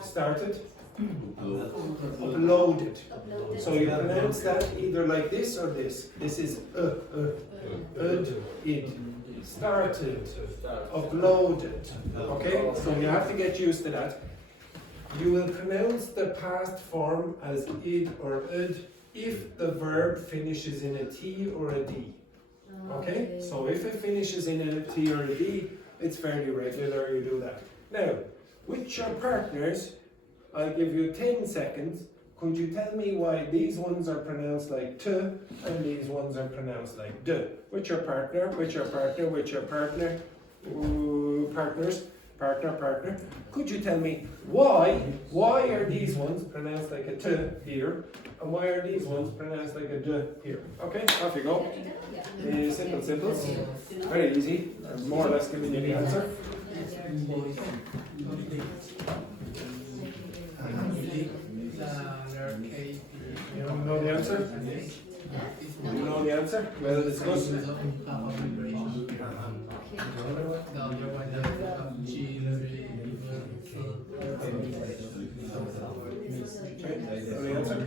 Started. Uploaded. So you pronounce that either like this or this. This is id. Started. Uploaded. Okay? So you have to get used to that. You will pronounce the past form as id or id if the verb finishes in a T or a D. Okay? So if it finishes in a T or a D, it's fairly regular, you do that. Now, with your partners, I'll give you 10 seconds. Could you tell me why these ones are pronounced like T and these ones are pronounced like D? With your partner, with your partner, with your partner, partners, partner. Could you tell me why are these ones pronounced like a T here and why are these ones pronounced like a D here? Okay, off you go. Simple. Very easy. I'm more or less giving you the answer. You don't know the answer? You know the answer? Well, discuss. Okay, know the answer?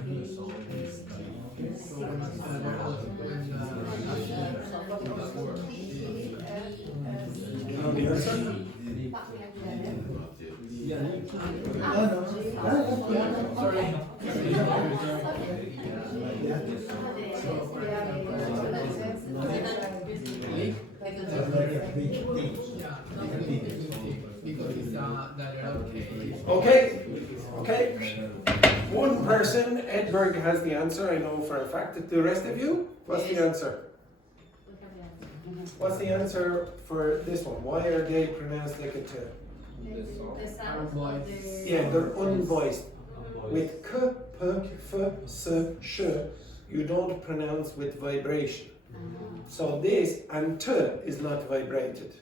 You know the answer? Okay. One person, Edberg, has the answer, I know for a fact. The rest of you, what's the answer? What's the answer for this one? Why are they pronounced like a T? Yeah, they're unvoiced. With K, P, F, S, Sh, you don't pronounce with vibration. So this and T is not vibrated.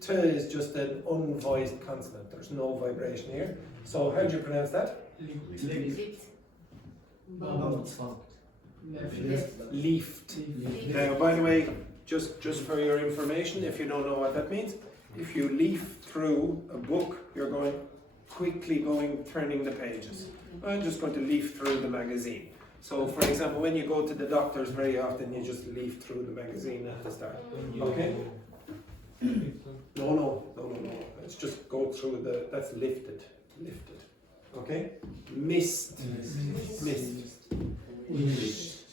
T is just an unvoiced consonant. There's no vibration here. So how do you pronounce that? Leafed. Now, by the way, just for your information, if you don't know what that means, if you leaf through a book, you're turning the pages. I'm just going to leaf through the magazine. So, for example, when you go to the doctors, very often you just leaf through the magazine at the start. Okay? No. Let's just go through that's lifted. Okay? Missed.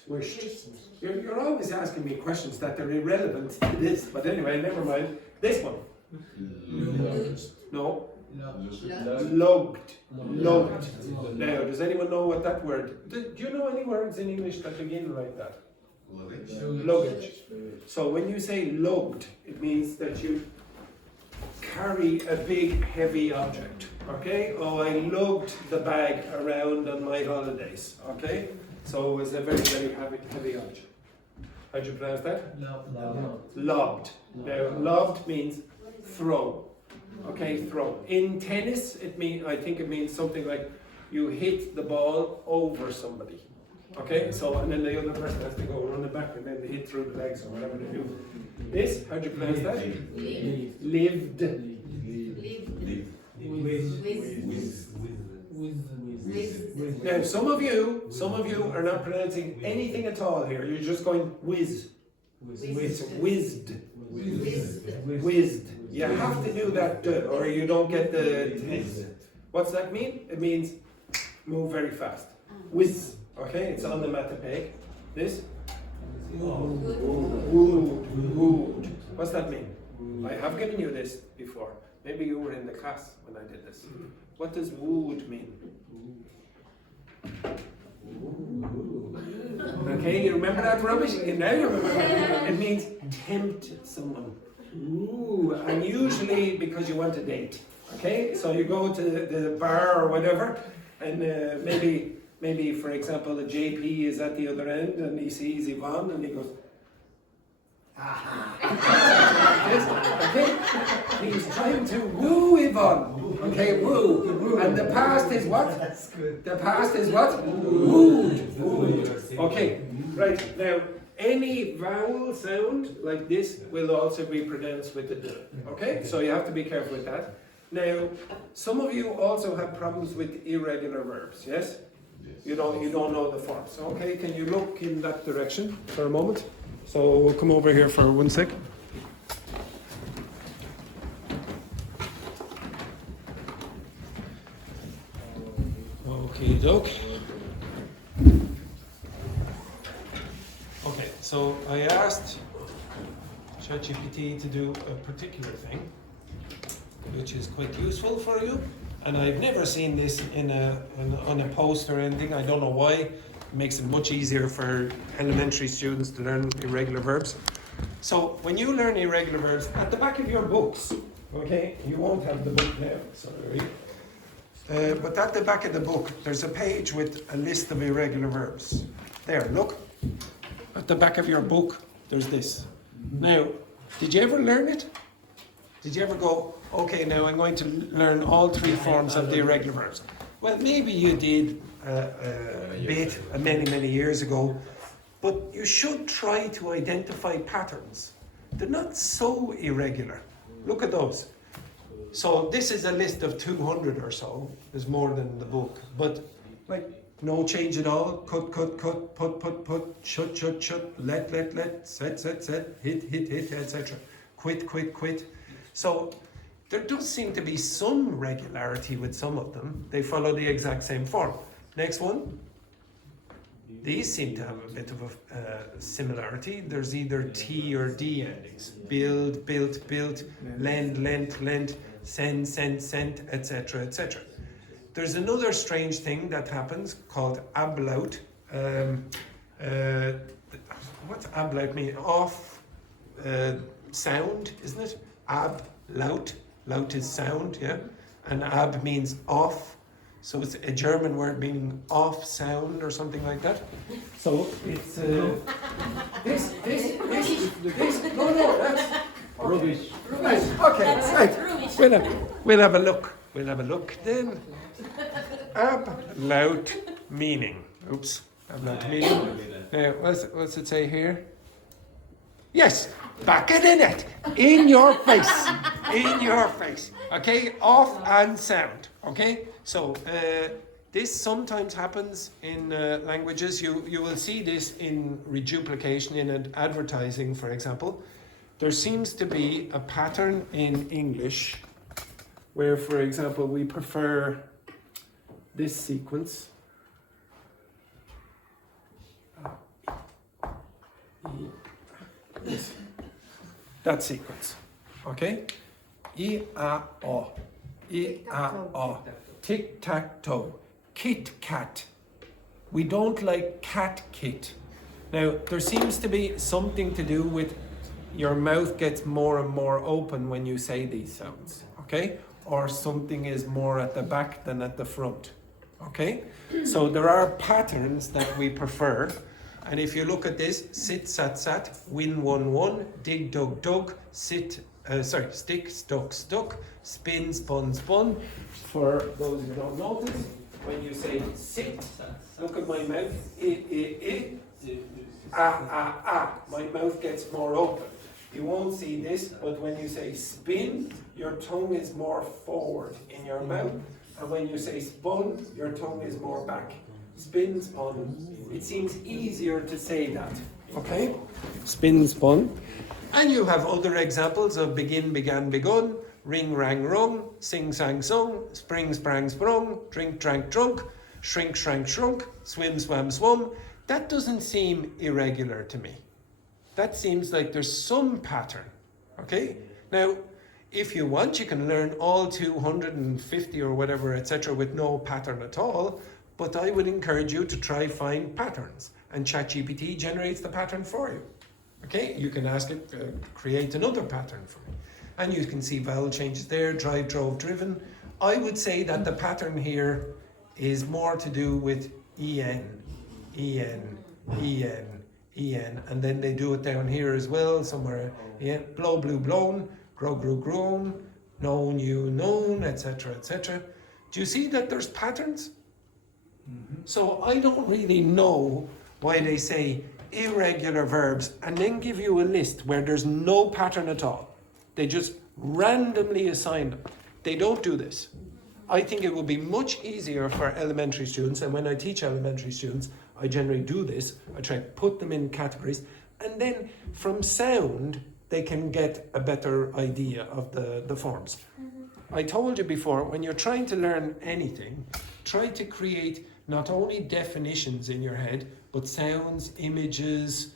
Wished. You're always asking me questions that are irrelevant to this, but anyway, never mind. This one. No. Lugged. Now, does anyone know what that word? Do you know any words in English that begin like that? Luggage. So when you say lugged, it means that you carry a big, heavy object. Okay? Oh, I lugged the bag around on my holidays. Okay? So it was a very, very heavy object. How do you pronounce that? Lobbed. Now, lobbed means throw. Okay, throw. In tennis, I think it means something like you hit the ball over somebody. Okay, so and then the other person has to go run it back and then they hit through the legs or whatever they do. This, how do you pronounce that? Lived. Now, some of you are not pronouncing anything at all here. You're just going whiz. Whizzed. You have to do that or you don't get the tense. What's that mean? It means move very fast. Whiz. Okay, it's on the matapeg. This? Wooed. What's that mean? I have given you this before. Maybe you were in the class when I did this. What does wooed mean? Okay, you remember that rubbish? Now you remember it. It means tempt someone. Ooh, and usually because you want a date. Okay, so you go to the bar or whatever, and maybe for example, the JP is at the other end and he sees Yvonne and he goes, okay? He's trying to woo Yvonne. Okay, woo. And the past is what? The past is what? Wooed. Okay, right. Now, any vowel sound like this will also be pronounced with the D. Okay, so you have to be careful with that. Now, some of you also have problems with irregular verbs, yes? You don't know the forms. Okay, can you look in that direction for a moment? So we'll come over here for 1 sec. Okay, doke. So I asked ChatGPT to do a particular thing, which is quite useful for you. And I've never seen this on a post or anything. I don't know why. It makes it much easier for elementary students to learn irregular verbs. So when you learn irregular verbs, at the back of your books, okay, you won't have the book now, sorry. But at the back of the book, there's a page with a list of irregular verbs. There, look. At the back of your book, there's this. Now, did you ever learn it? Did you ever go, okay, now I'm going to learn all 3 forms of the irregular verbs? Well, maybe you did a bit many years ago, but you should try to identify patterns. They're not so irregular. Look at those. So this is a list of 200 or so. There's more than the book, but like no change at all. Cut, put, shut, let, set, hit, etc. Quit. So there does seem to be some regularity with some of them. They follow the exact same form. Next one. These seem to have a bit of a similarity. There's either T or D endings. Build, built, lent, sent, etc. There's another strange thing that happens called ablaut. What's ablaut mean? Off sound, isn't it? Ablaut. Laut is sound, yeah? And ab means off. So it's a German word meaning off sound or something like that. So it's this. No, that's rubbish. Right, okay, right. We'll have a look. Then ablaut meaning. Oops, ablaut meaning. What's it say here? Yes, back it in it. In your face. Okay, off and sound. Okay, so this sometimes happens in languages. You will see this in reduplication in advertising, for example. There seems to be a pattern in English where, for example, we prefer this sequence. That sequence, okay? I-A-O, I-A-O, tic-tac-toe, kit-kat. We don't like cat-kit. Now, there seems to be something to do with your mouth gets more and more open when you say these sounds, okay? Or something is more at the back than at the front, okay? So there are patterns that we prefer. And if you look at this, sit, sat, win, won, dig, dug, stick, stuck, spin, spun. For those who don't notice, when you say sit, look at my mouth, my mouth gets more open. You won't see this, but when you say spin, your tongue is more forward in your mouth. And when you say spun, your tongue is more back. Spin, spun. It seems easier to say that, okay? Spin, spun. And you have other examples of begin, began, begun, ring, rang, rung, sing, sang, sung, spring, sprang, sprung, drink, drank, drunk, shrink, shrank, shrunk, swim, swam, swum. That doesn't seem irregular to me. That seems like there's some pattern, okay? Now, if you want, you can learn all 250 or whatever, etc., with no pattern at all. But I would encourage you to try find patterns, and ChatGPT generates the pattern for you. Okay, you can ask it, create another pattern for me. And you can see vowel changes there, drive, drove, driven. I would say that the pattern here is more to do with en, and then they do it down here as well, somewhere, blow, blew, blown, grow, grew, grown, known, you, known, etc., etc. Do you see that there's patterns? So I don't really know why they say irregular verbs and then give you a list where there's no pattern at all. They just randomly assign them. They don't do this. I think it would be much easier for elementary students, and when I teach elementary students, I generally do this. I try to put them in categories, and then from sound, they can get a better idea of the forms. I told you before, when you're trying to learn anything, try to create not only definitions in your head, but sounds, images,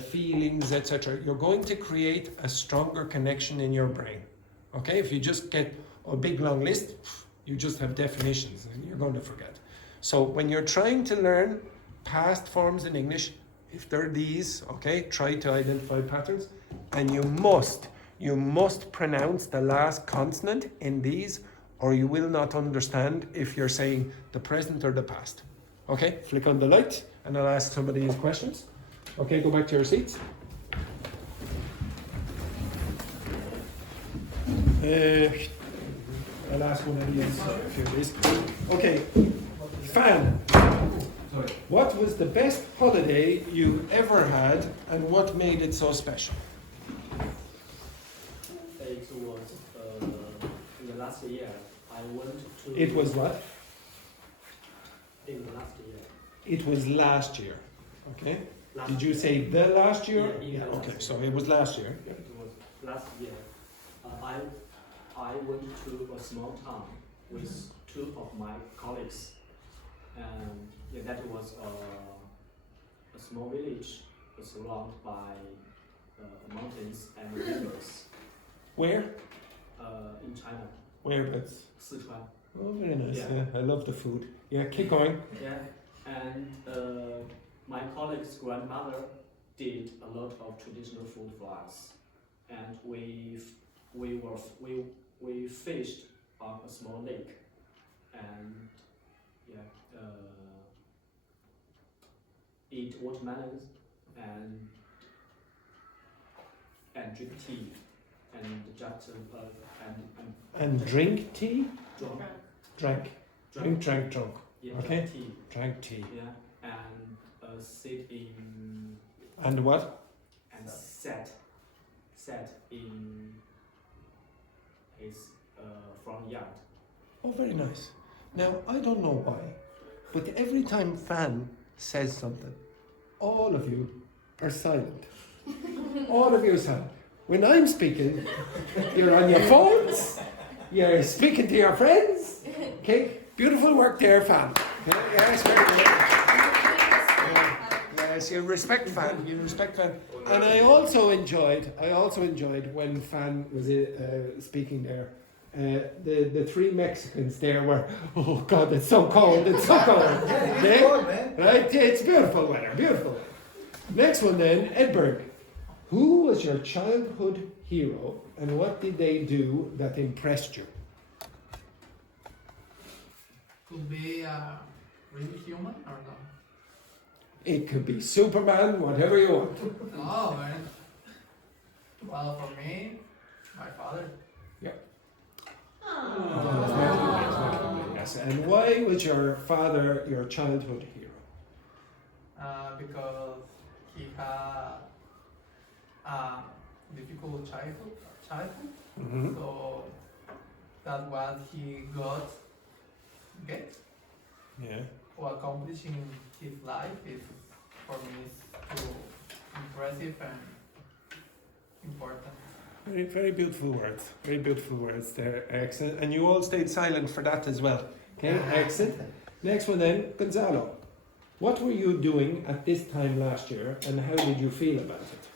feelings, etc. You're going to create a stronger connection in your brain. Okay, if you just get a big long list, you just have definitions and you're going to forget. So when you're trying to learn past forms in English, if they're these, okay, try to identify patterns, and you must pronounce the last consonant in these, or you will not understand if you're saying the present or the past. Okay, flick on the light and I'll ask somebody these questions. Okay, go back to your seats. I'll ask one of these few days. Okay, Fan. What was the best holiday you ever had and what made it so special? It was in the last year. I went to. It was what? In the last year. It was last year. Okay. Last Did you year. say the last year? Yeah, Okay, last so year. it was last year. Yeah. It was last year. I went to a small town with two of my colleagues. Yeah, that was a small village surrounded by mountains and rivers. Where? In China, Whereabouts? Sichuan. Oh, very nice. Yeah. Yeah, I love the food. Yeah, keep going. Yeah, and my colleague's grandmother did a lot of traditional food for us, and we fished on a small lake, and yeah, eat watermelons and drink tea and just And drink tea? drunk. Drank. Yeah, Okay. drank tea. Drank tea. Yeah, and sit in And what? and sat in his front yard. Oh, very nice. Now, I don't know why, but every time Fan says something, all of you are silent. All of you are silent. When I'm speaking, you're on your phones, you're speaking to your friends. Okay, beautiful work there, Fan. Okay? Yes, very good. Yes, you respect Fan. And I also enjoyed when Fan was speaking there. The three Mexicans there were, oh God, it's so cold. Okay? Cold, man. Right? It's beautiful weather. Next one then, Edberg. Who was your childhood hero and what did they do that impressed you? Could be really human or no? It could be Superman, whatever you want. Oh man. Well, for me, my father. Yes. And why was your father your childhood hero? Because he had a difficult childhood. Mm-hmm. So that what he get Yeah. or accomplish in his life is for me is too impressive and important. Very, very beautiful words. Very beautiful words there. Excellent. And you all stayed silent for that as well. Okay, excellent. Next one then, Gonzalo. What were you doing at this time last year and how did you feel about it?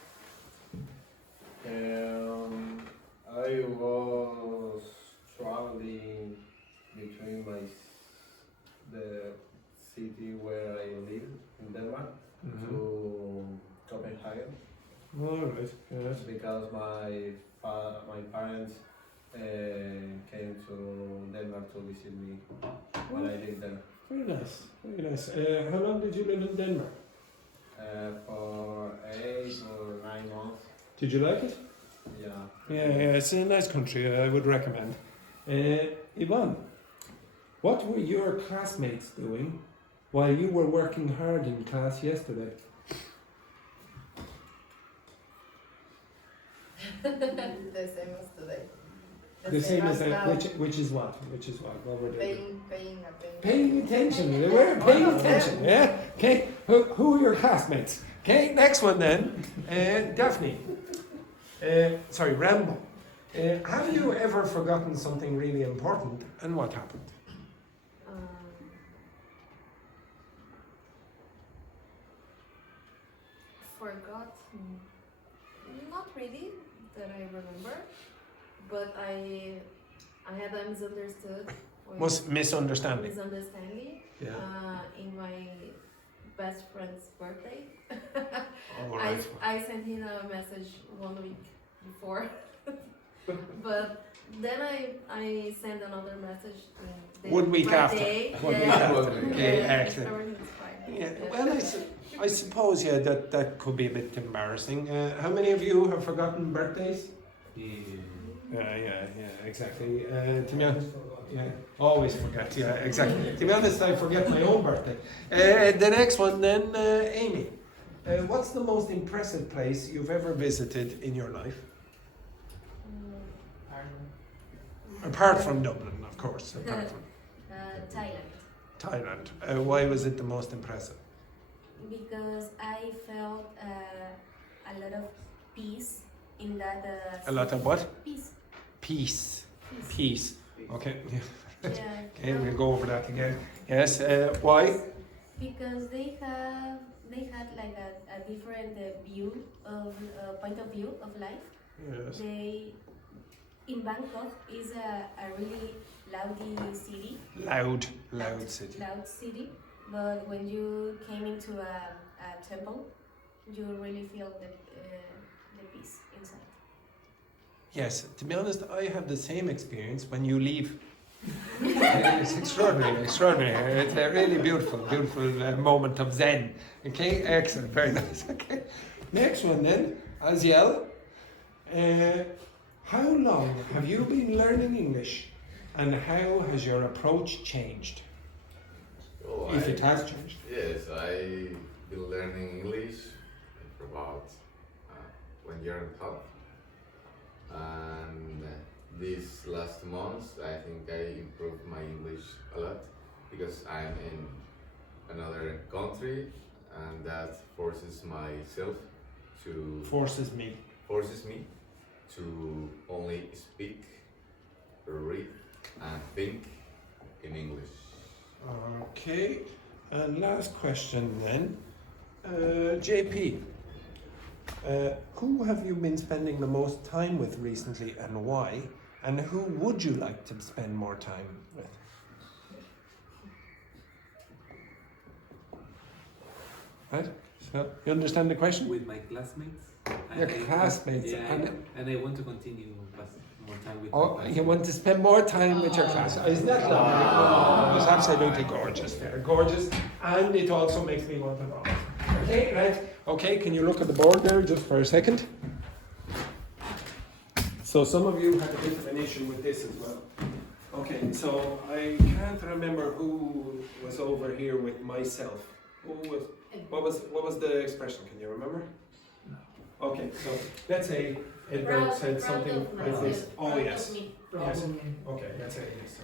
I was traveling between the city where I live in Denmark to Copenhagen. All right. Yes. Because my parents came to Denmark to visit me when I lived there. Very nice. Very nice. How long did you live in Denmark? For 8 or 9 months. Did you like it? Yeah. Yeah, it's a nice country. I would recommend. Ivan, what were your classmates doing while you were working hard in class yesterday? The same as today. The same as now. which is what? What were they doing? Paying attention. Paying attention. They were paying attention. Yeah. Okay. Who are your classmates? Okay. Next one then. Daphne. Sorry, Rambo. Have you ever forgotten something really important, and what happened? Forgot Not really that I remember, but I had a misunderstood. or Misunderstanding. Misunderstanding Yeah. in my best friend's birthday. All right. I sent him a message 1 week before, but then I sent another message the 1 week after. day. 1 week Yeah. after. Okay, Yeah, excellent. everything's fine. Yeah. Well, I suppose that could be a bit embarrassing. How many of you have forgotten birthdays? Yeah, exactly. To be honest, yeah, always forget. Yeah, exactly. To be honest, I forget my own birthday. The next one, then, Aimee. What's the most impressive place you've ever visited in your life? Apart from Dublin, of course. Apart from Thailand. Thailand. Thailand. Why was it the most impressive? Because I felt a lot of peace in that. A lot of what? Peace. Peace. Peace. Okay. Yeah. Okay, we'll go over that again. Yes. Why? Because they had like a different view of point of view of life. Yes. They in Bangkok is a really loudy city. Loud city. Loud city, but when you came into a temple, you really feel the peace inside. Yes, to be honest, I have the same experience when you leave. It's extraordinary. It's a really beautiful moment of Zen. Okay, excellent, very nice. Okay, next one then, Aziel. How long have you been learning English, and how has your approach changed? Oh, If it has changed. Yes, I've been learning English for about 1 year and a half. And these last months, I think I improved my English a lot because I'm in another country, and that forces me to only speak, read, and think in English. Okay, and last question then, JP. Who have you been spending the most time with recently, and why? And who would you like to spend more time with? Right? So you understand the question? With my classmates. Your classmates. Yeah, and I want to continue more time with my Oh, classmates. you want to spend more time with your class? Isn't that lovely? It's absolutely gorgeous there, gorgeous, and it also makes me want to vomit. Okay, right. Okay, can you look at the board there just for a second? So some of you had a bit of an issue with this as well. Okay, so I can't remember who was over here with myself. What was the expression? Can you remember? No. Okay, so let's say Edward said something like this. Oh yes. Yes. Okay, let's say this.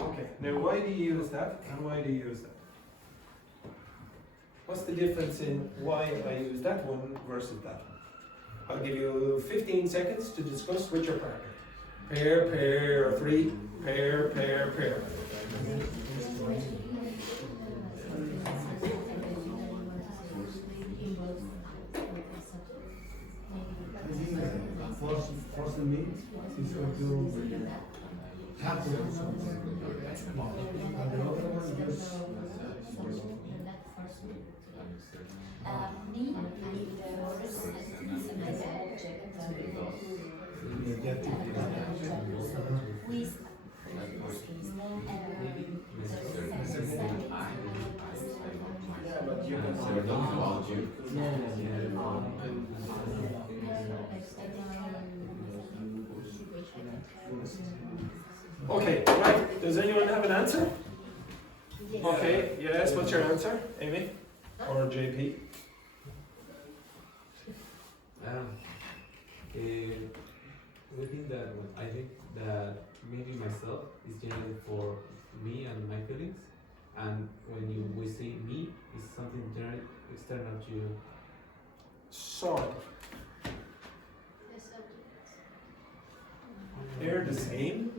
Okay, now why do you use that and why do you use that? What's the difference in why I use that one versus that one? I'll give you 15 seconds to discuss with your partner. Pair, or three, pair. Forcing me is going to tackle something. And the other one just Okay, right. Does anyone have an answer? Okay, yes, what's your answer, Aimee? Or JP? I think that maybe myself is generally for me and my feelings, and when we say me, it's something general, external to you. Sort of. They're the same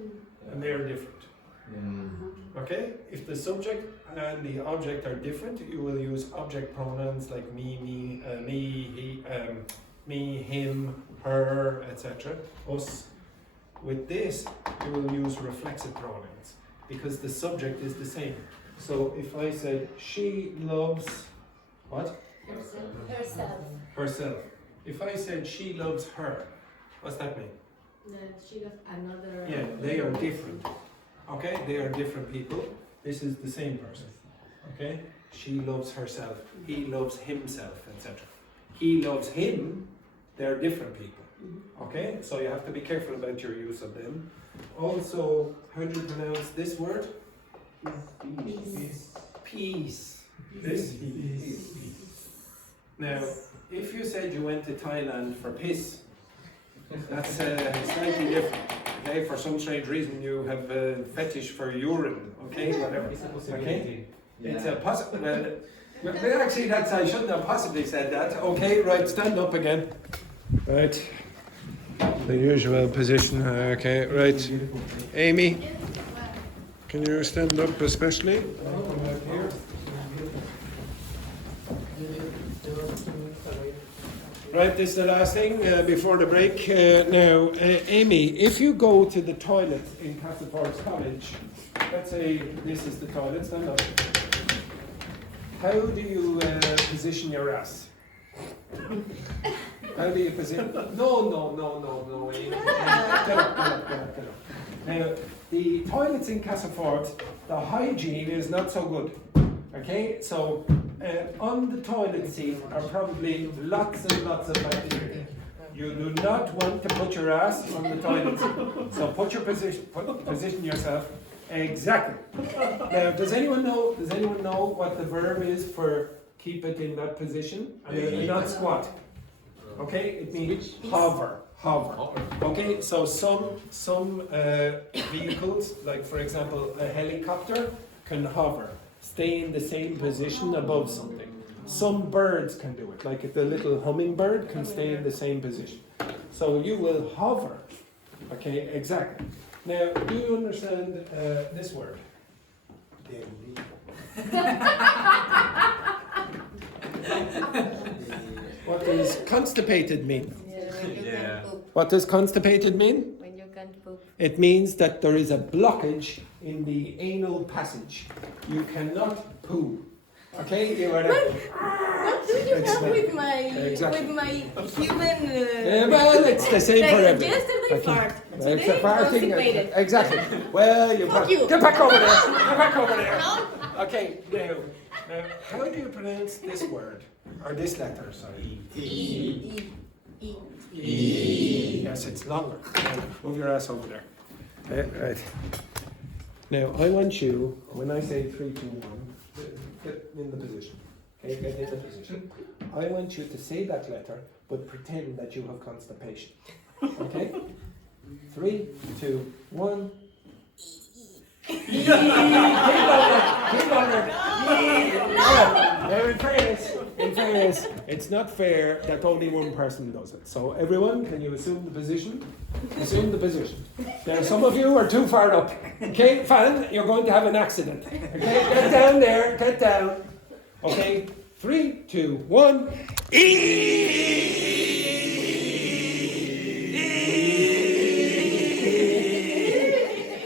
and they're different. Okay? If the subject and the object are different, you will use object pronouns like me, he, me, him, her, etc. Us. With this, you will use reflexive pronouns because the subject is the same. So if I said she loves what? Herself. If I said she loves her, what's that mean? She got another. Yeah, they are different. Okay, they are different people. This is the same person. Okay, she loves herself. He loves himself, etc. He loves him. They're different people. Okay, so you have to be careful about your use of them. Also, how do you pronounce this word? Peace. This? Peace. Now, if you said you went to Thailand for piss, that's slightly different. Okay, for some strange reason you have a fetish for urine. Okay, whatever. It's a possibility. Okay, it's a possibility. Well, actually, I shouldn't have possibly said that. Okay, right, stand up again. Right, the usual position. Okay, right. Aimee, can you stand up especially? Here. Right, this is the last thing before the break. Now, Aimee, if you go to the toilet in Castlefords College, let's say this is the toilet, stand up. How do you position your ass? How do you position? No, Aimee. Get up. Now, the toilets in Castlefords, the hygiene is not so good. Okay, so on the toilet seat are probably lots and lots of bacteria. You do not want to put your ass on the toilet seat. So position yourself exactly. Now, does anyone know what the verb is for keep it in that position? And not squat. Okay, it means hover. Okay, so some vehicles, like for example a helicopter, can hover. Stay in the same position above something. Some birds can do it, like the little hummingbird can stay in the same position. So you will hover. Okay, exactly. Now, do you understand this word? What does constipated mean? Yeah. What does constipated mean? When you can't poop. It means that there is a blockage in the anal passage. You cannot poo. Okay, you are there. What do you have with my human? Well, it's the same for everyone. Yesterday fart. Today It's a farting. constipated. Exactly. Well, you Fuck you. get back over there. Get back over there. Okay, now, how do you pronounce this word or this letter? Sorry. E. Yes, it's longer. Move your ass over there. Right. Now, I want you, when I say 3, 2, 1, get in the position. Okay, get in the position. I want you to say that letter, but pretend that you have constipation. Okay? 3, 2, 1. Keep on it. Now, in fairness, it's not fair that only one person does it. So everyone, can you assume the position? Assume the position. Now, some of you are too far up. Okay, Fan, you're going to have an accident. Okay, get down there, get down. Okay, 3, 2, 1.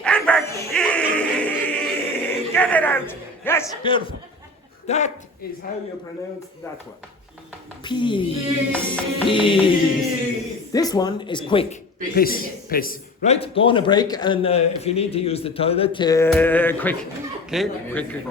And back. Get it out. Yes, beautiful. That is how you pronounce that one. Peace. Peace. This one is quick. Piss. Right, go on a break, and if you need to use the toilet, quick. Okay, quick.